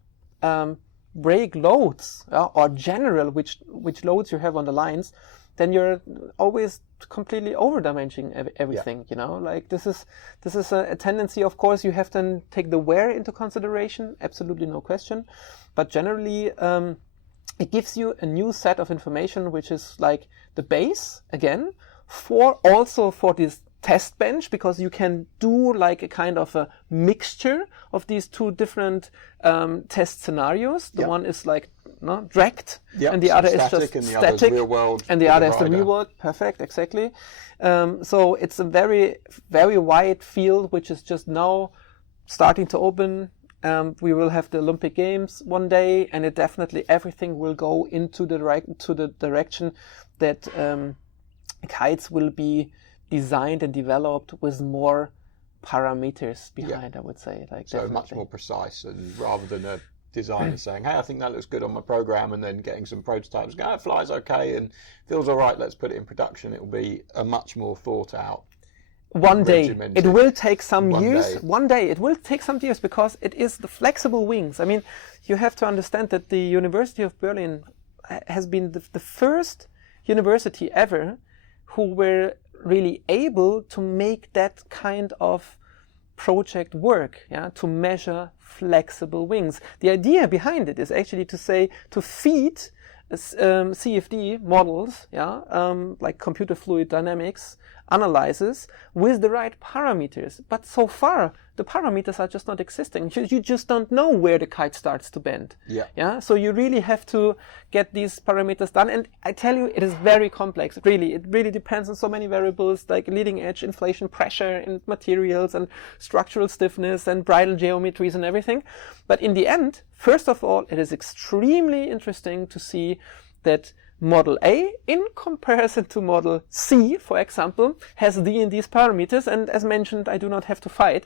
brake loads or general which loads you have on the lines, then you're always completely over dimensioning everything. Like this is a tendency. Of course you have to take the wear into consideration, absolutely no question, but generally it gives you a new set of information, which is like the base again for this test bench, because you can do like a kind of a mixture of these two different test scenarios. The one is like dragged, and the other is just static, real world, and the other is the real world. Perfect, exactly. So it's a very, very wide field, which is just now starting to open. We will have the Olympic Games one day, and it definitely everything will go into the direction that kites will be designed and developed with more parameters behind, I would say. Like so definitely. Much more precise, and rather than a designer saying, hey, I think that looks good on my program, and then getting some prototypes, it flies okay and feels all right, let's put it in production. It will be a much more thought out. One day. It will take some years. One day. It will take some years, because it is the flexible wings. I mean, you have to understand that the University of Berlin has been the first university ever who were really able to make that kind of project work, to measure flexible wings. The idea behind it is actually to feed CFD models, like computer fluid dynamics analyzes with the right parameters. But so far, the parameters are just not existing. You just don't know where the kite starts to bend. So you really have to get these parameters done. And I tell you, it is very complex. Really, it really depends on so many variables, like leading edge inflation pressure in materials and structural stiffness and bridle geometries and everything. But in the end, first of all, it is extremely interesting to see that Model A, in comparison to Model C, for example, has these parameters, and as mentioned, I do not have to fight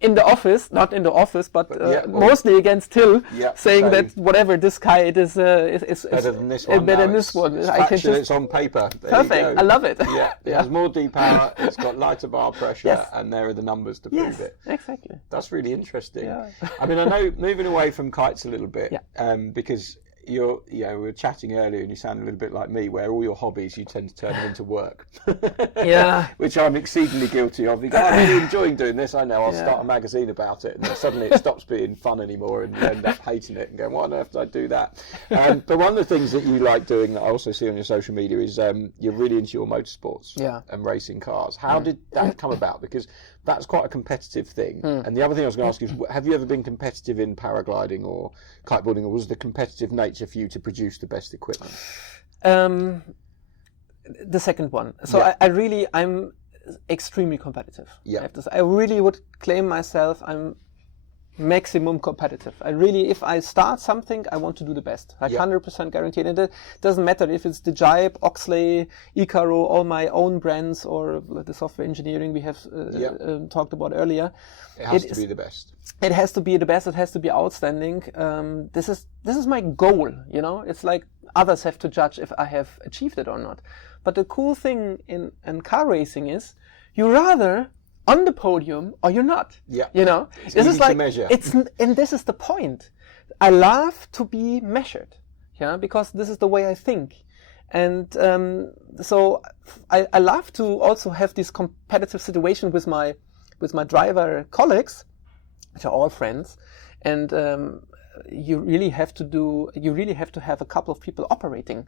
in the office, not in the office, but mostly against Till, saying that whatever this kite is better than this one. Better than this one. I can just, it's on paper. There perfect. I love it. It has more D power. It's got lighter bar pressure, and there are the numbers to prove it. Exactly. That's really interesting. I mean, I know moving away from kites a little bit, because we were chatting earlier, and you sound a little bit like me, where all your hobbies you tend to turn them into work. Which I'm exceedingly guilty of. You go, I'm really enjoying doing this. I know. I'll start a magazine about it, and then suddenly it stops being fun anymore, and you end up hating it and going, "Why on earth did I do that?" But one of the things that you like doing that I also see on your social media is you're really into your motorsports and racing cars. How did that come about? Because that's quite a competitive thing. And the other thing I was going to ask is, have you ever been competitive in paragliding or kiteboarding, or was the competitive nature for you to produce the best equipment? The second one. So I'm extremely competitive. I have to say. I really would claim myself I'm maximum competitive. If I start something, I want to do the best. 100% guaranteed. And it doesn't matter if it's the Jibe, Oxley, Icaro, all my own brands, or the software engineering we have talked about earlier. It has to be the best. It has to be the best. It has to be outstanding. This is my goal. It's like others have to judge if I have achieved it or not. But the cool thing in car racing is you rather on the podium or you're not. Yeah. You know, it's this easy is like to measure. and this is the point. I love to be measured, yeah, because this is the way I think, and so I love to also have this competitive situation with my driver colleagues, which are all friends, and you really have to have a couple of people operating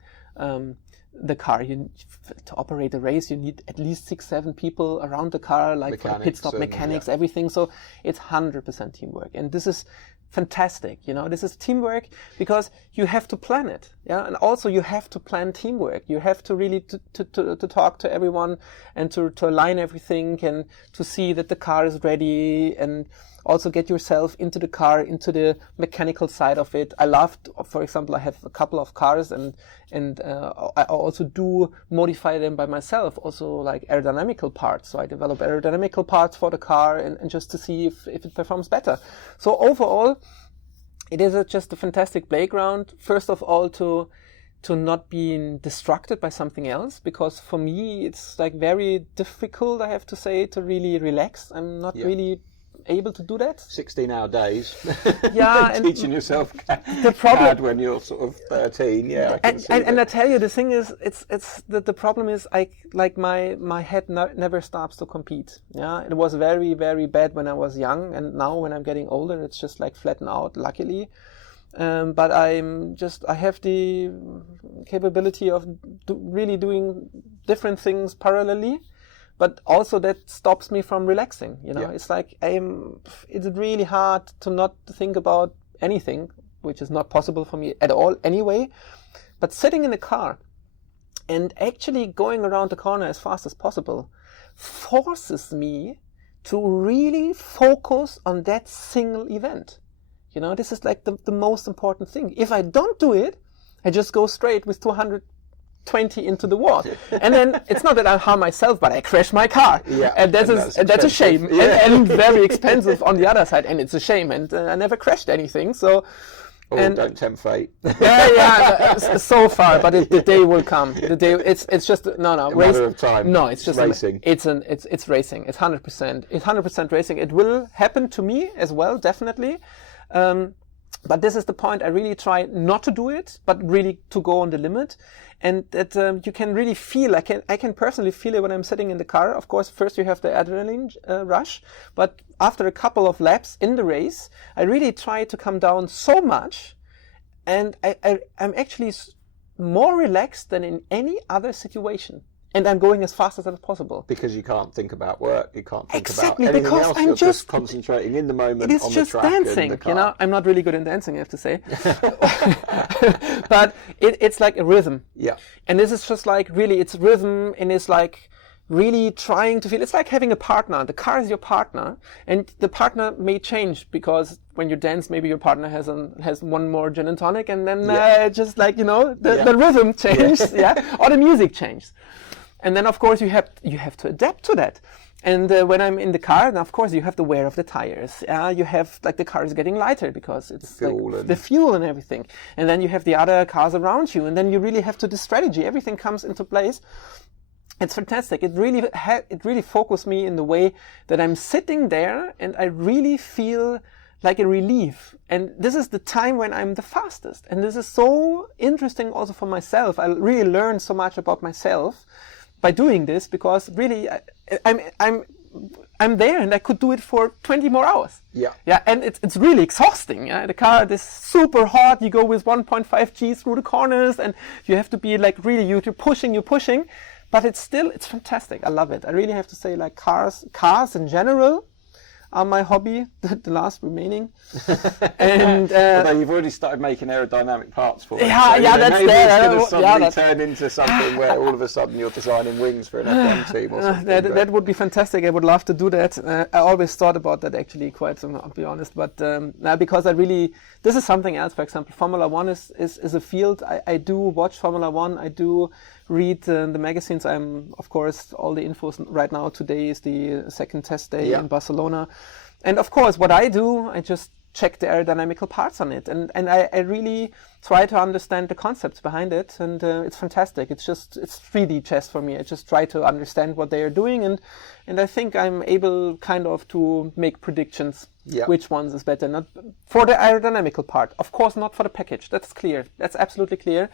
the car. To operate a race, you need at least 6-7 people around the car, like for pit stop mechanics, everything. So it's 100% teamwork, and this is fantastic. You know, this is teamwork because you have to plan it, yeah, and also you have to plan teamwork. You have to really to talk to everyone and to align everything and to see that the car is ready, and also get yourself into the car, into the mechanical side of it. I love, for example, I have a couple of cars and I also do modify them by myself, also like aerodynamical parts. So I develop aerodynamical parts for the car and just to see if it performs better. So overall, it is just a fantastic playground. First of all, to not being distracted by something else, because for me, it's like very difficult, I have to say, to really relax. I'm not really able to do that. 16-hour days. Yeah, and teaching yourself the problem CAD when you're sort of 13. Yeah, and I tell you, the thing is, it's the problem is my head never stops to compete. Yeah, it was very, very bad when I was young, and now when I'm getting older, it's just like flattened out. Luckily, but I have the capability of really doing different things parallelly. But also that stops me from relaxing. You know, it's like it's really hard to not think about anything, which is not possible for me at all anyway. But sitting in the car and actually going around the corner as fast as possible forces me to really focus on that single event. You know, this is like the most important thing. If I don't do it, I just go straight with 220 into the wall, and then it's not that I harm myself, but I crash my car, and that's a shame, and very expensive on the other side, and it's a shame, and I never crashed anything. So, don't tempt fate. So far, but the day will come. The day it's just a matter of time. No, it's just racing. It's racing. It's 100%. It's 100% racing. It will happen to me as well, definitely. But this is the point. I really try not to do it, but really to go on the limit. And that you can really feel, I can personally feel it when I'm sitting in the car. Of course, first you have the adrenaline rush, but after a couple of laps in the race, I really try to come down so much, and I'm actually more relaxed than in any other situation. And I'm going as fast as possible. Because you can't think about work, you can't think exactly, about anything because else, I'm you're just concentrating in the moment it's on just the track dancing, and the car. you know. I'm not really good in dancing, I have to say. But it's like a rhythm. Yeah. And this is just like, really, it's rhythm, and it's like really trying to feel, it's like having a partner. The car is your partner, and the partner may change, because when you dance, maybe your partner has one more gin and tonic, and then just like, you know, the rhythm changes, or the music changes. And then, of course, you have to adapt to that. And when I'm in the car, then of course you have the wear of the tires. You have like the car is getting lighter because it's the fuel and everything. And then you have the other cars around you, and then you really have to do strategy. Everything comes into place. It's fantastic. It really focused me in the way that I'm sitting there, and I really feel like a relief. And this is the time when I'm the fastest. And this is so interesting also for myself. I really learned so much about myself by doing this, because really I'm there, and I could do it for 20 more hours. Yeah, and it's really exhausting. Yeah? The car is super hot. You go with 1.5 G through the corners, and you have to be like really you're pushing, but it's fantastic. I love it. I really have to say, like cars in general are my hobby, the last remaining. And although you've already started making aerodynamic parts for it. That's there. It's going to suddenly turn into something where all of a sudden you're designing wings for an F1 team or something. That would be fantastic. I would love to do that. I always thought about that actually, I'll be honest. But because this is something else. For example, Formula One is a field. I do watch Formula One. I do read the magazines. Of course, all the infos right now. Today is the second test day in Barcelona. And of course, what I do, I just check the aerodynamical parts on it, and I really try to understand the concepts behind it, and it's fantastic. It's 3D chess for me. I just try to understand what they are doing, and I think I'm able kind of to make predictions. Yeah. Which ones is better? Not for the aerodynamical part, of course, not for the package. That's clear. That's absolutely clear,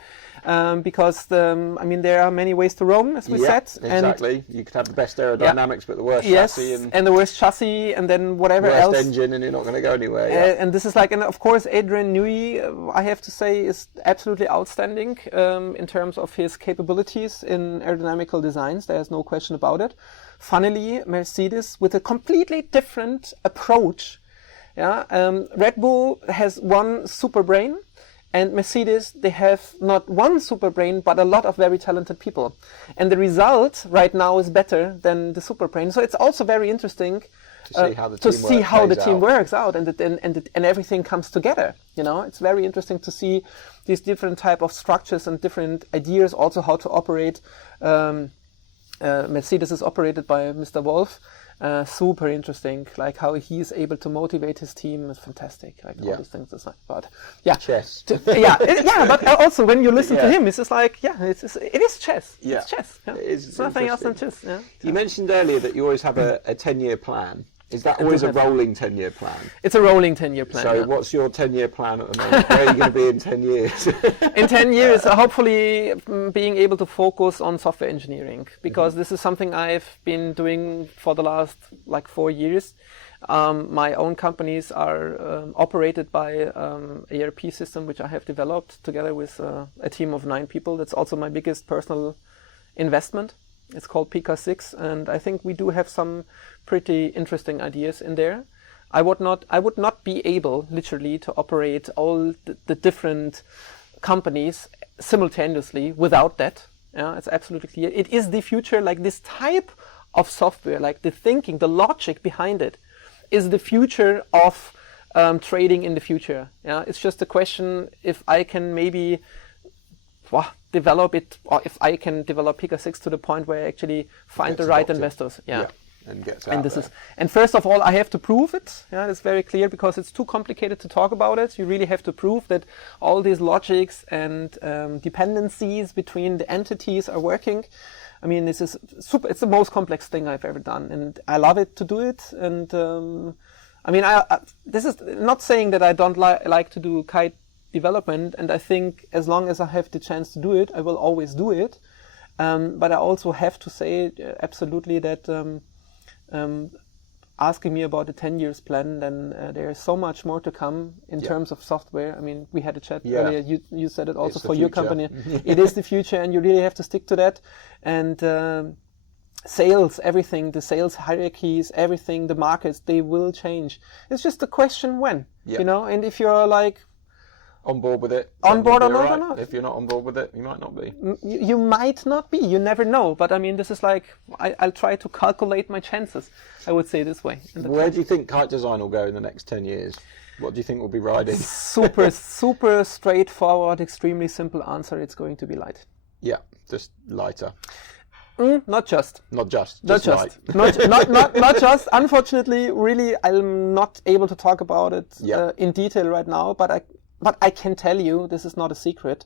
because there are many ways to roam, as we said. Exactly. You could have the best aerodynamics, but the worst chassis, and the worst chassis, and then whatever worst else. engine, and you're not going to go anywhere. And this is and of course, Adrian Newey, I have to say, is absolutely outstanding in terms of his capabilities in aerodynamical designs. There's no question about it. Funnily, Mercedes, with a completely different approach. Red Bull has one super brain, and Mercedes, they have not one super brain, but a lot of very talented people. And the result right now is better than the super brain. So it's also very interesting to see how the team works out, and everything comes together. It's very interesting to see these different type of structures and different ideas, also how to operate. Mercedes is operated by Mr. Wolf. Super interesting, like how he is able to motivate his team is fantastic. All these things is but chess. But also when you listen to him, it's just it is chess. Yeah. It's chess. Yeah. It's nothing else than chess. Yeah. You mentioned earlier that you always have a 10-year plan. Is that always a rolling 10-year plan? It's a rolling 10-year plan. So what's your 10-year plan at the moment? Where are you going to be in 10 years? In 10 years, hopefully being able to focus on software engineering, because this is something I've been doing for the last 4 years. My own companies are operated by ERP system, which I have developed together with a team of 9 people. That's also my biggest personal investment. It's called PK6, and I think we do have some pretty interesting ideas in there. I would not be able literally to operate all the different companies simultaneously without that. It's absolutely clear. It is the future, this type of software, the thinking, the logic behind it is the future of trading in the future. It's just a question if I can maybe develop it, or if I can develop PK6 to the point where I actually find the right investors. And gets out there. And first of all, I have to prove it. It's very clear, because it's too complicated to talk about it. You really have to prove that all these logics and dependencies between the entities are working. This is super. It's the most complex thing I've ever done, and I love it to do it. And this is not saying that I don't like to do kite development, and I think as long as I have the chance to do it, I will always do it. But I also have to say absolutely that asking me about the 10 years plan, then there is so much more to come in terms of software. We had a chat earlier. You said it also for your company. It is the future, and you really have to stick to that. And sales, everything, the sales hierarchies, everything, the markets, they will change. It's just a question when, and if you're on board with it. On board or not? If you're not on board with it, you might not be. You might not be. You never know. But this is I'll try to calculate my chances, I would say this way. Where do you think kite design will go in the next 10 years? What do you think will be riding? Super straightforward, extremely simple answer. It's going to be light. Yeah, just lighter. Not just. Not just. Not just. Not just. Unfortunately, really, I'm not able to talk about it in detail right now. But I can tell you, this is not a secret.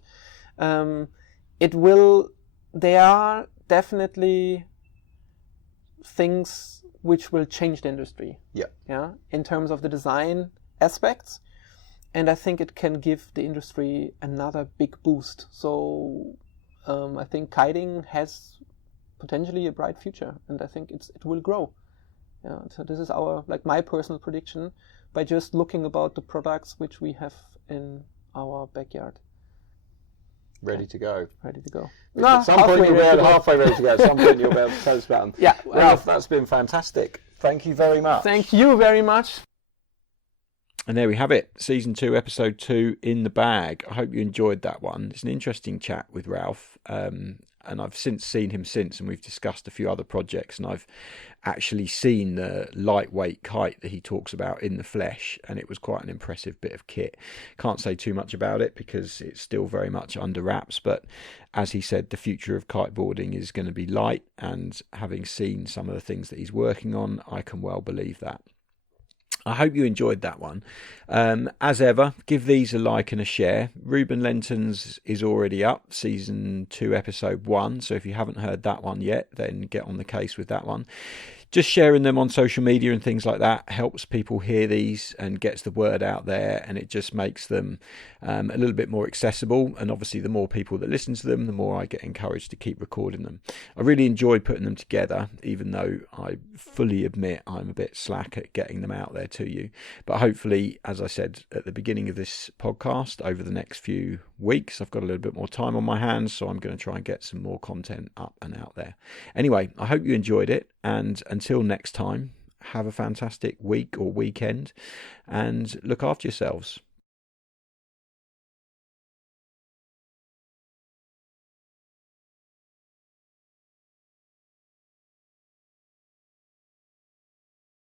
There are definitely things which will change the industry. Yeah. In terms of the design aspects, and I think it can give the industry another big boost. So I think kiting has potentially a bright future, and I think it will grow. So this is my personal prediction, by just looking about the products which we have in our backyard. Ready to go. At some point you'll be halfway ready to go. At some point you'll be able to tell us about them. Yeah. Ralf, that's been fantastic. Thank you very much. Thank you very much. And there we have it. Season 2, episode 2 in the bag. I hope you enjoyed that one. It's an interesting chat with Ralf. And I've since seen him and we've discussed a few other projects, and I've actually seen the lightweight kite that he talks about in the flesh, and it was quite an impressive bit of kit. Can't say too much about it because it's still very much under wraps, but as he said, the future of kiteboarding is going to be light, and having seen some of the things that he's working on, I can well believe that. I hope you enjoyed that one. As ever, give these a like and a share. Ruben Lenton's is already up, season 2, episode 1. So if you haven't heard that one yet, then get on the case with that one. Just sharing them on social media and things like that helps people hear these and gets the word out there, and it just makes them a little bit more accessible. And obviously the more people that listen to them, the more I get encouraged to keep recording them. I really enjoy putting them together, even though I fully admit I'm a bit slack at getting them out there to you. But hopefully, as I said at the beginning of this podcast, over the next few weeks I've got a little bit more time on my hands, so I'm going to try and get some more content up and out there. Anyway, I hope you enjoyed it, and until next time, have a fantastic week or weekend and look after yourselves.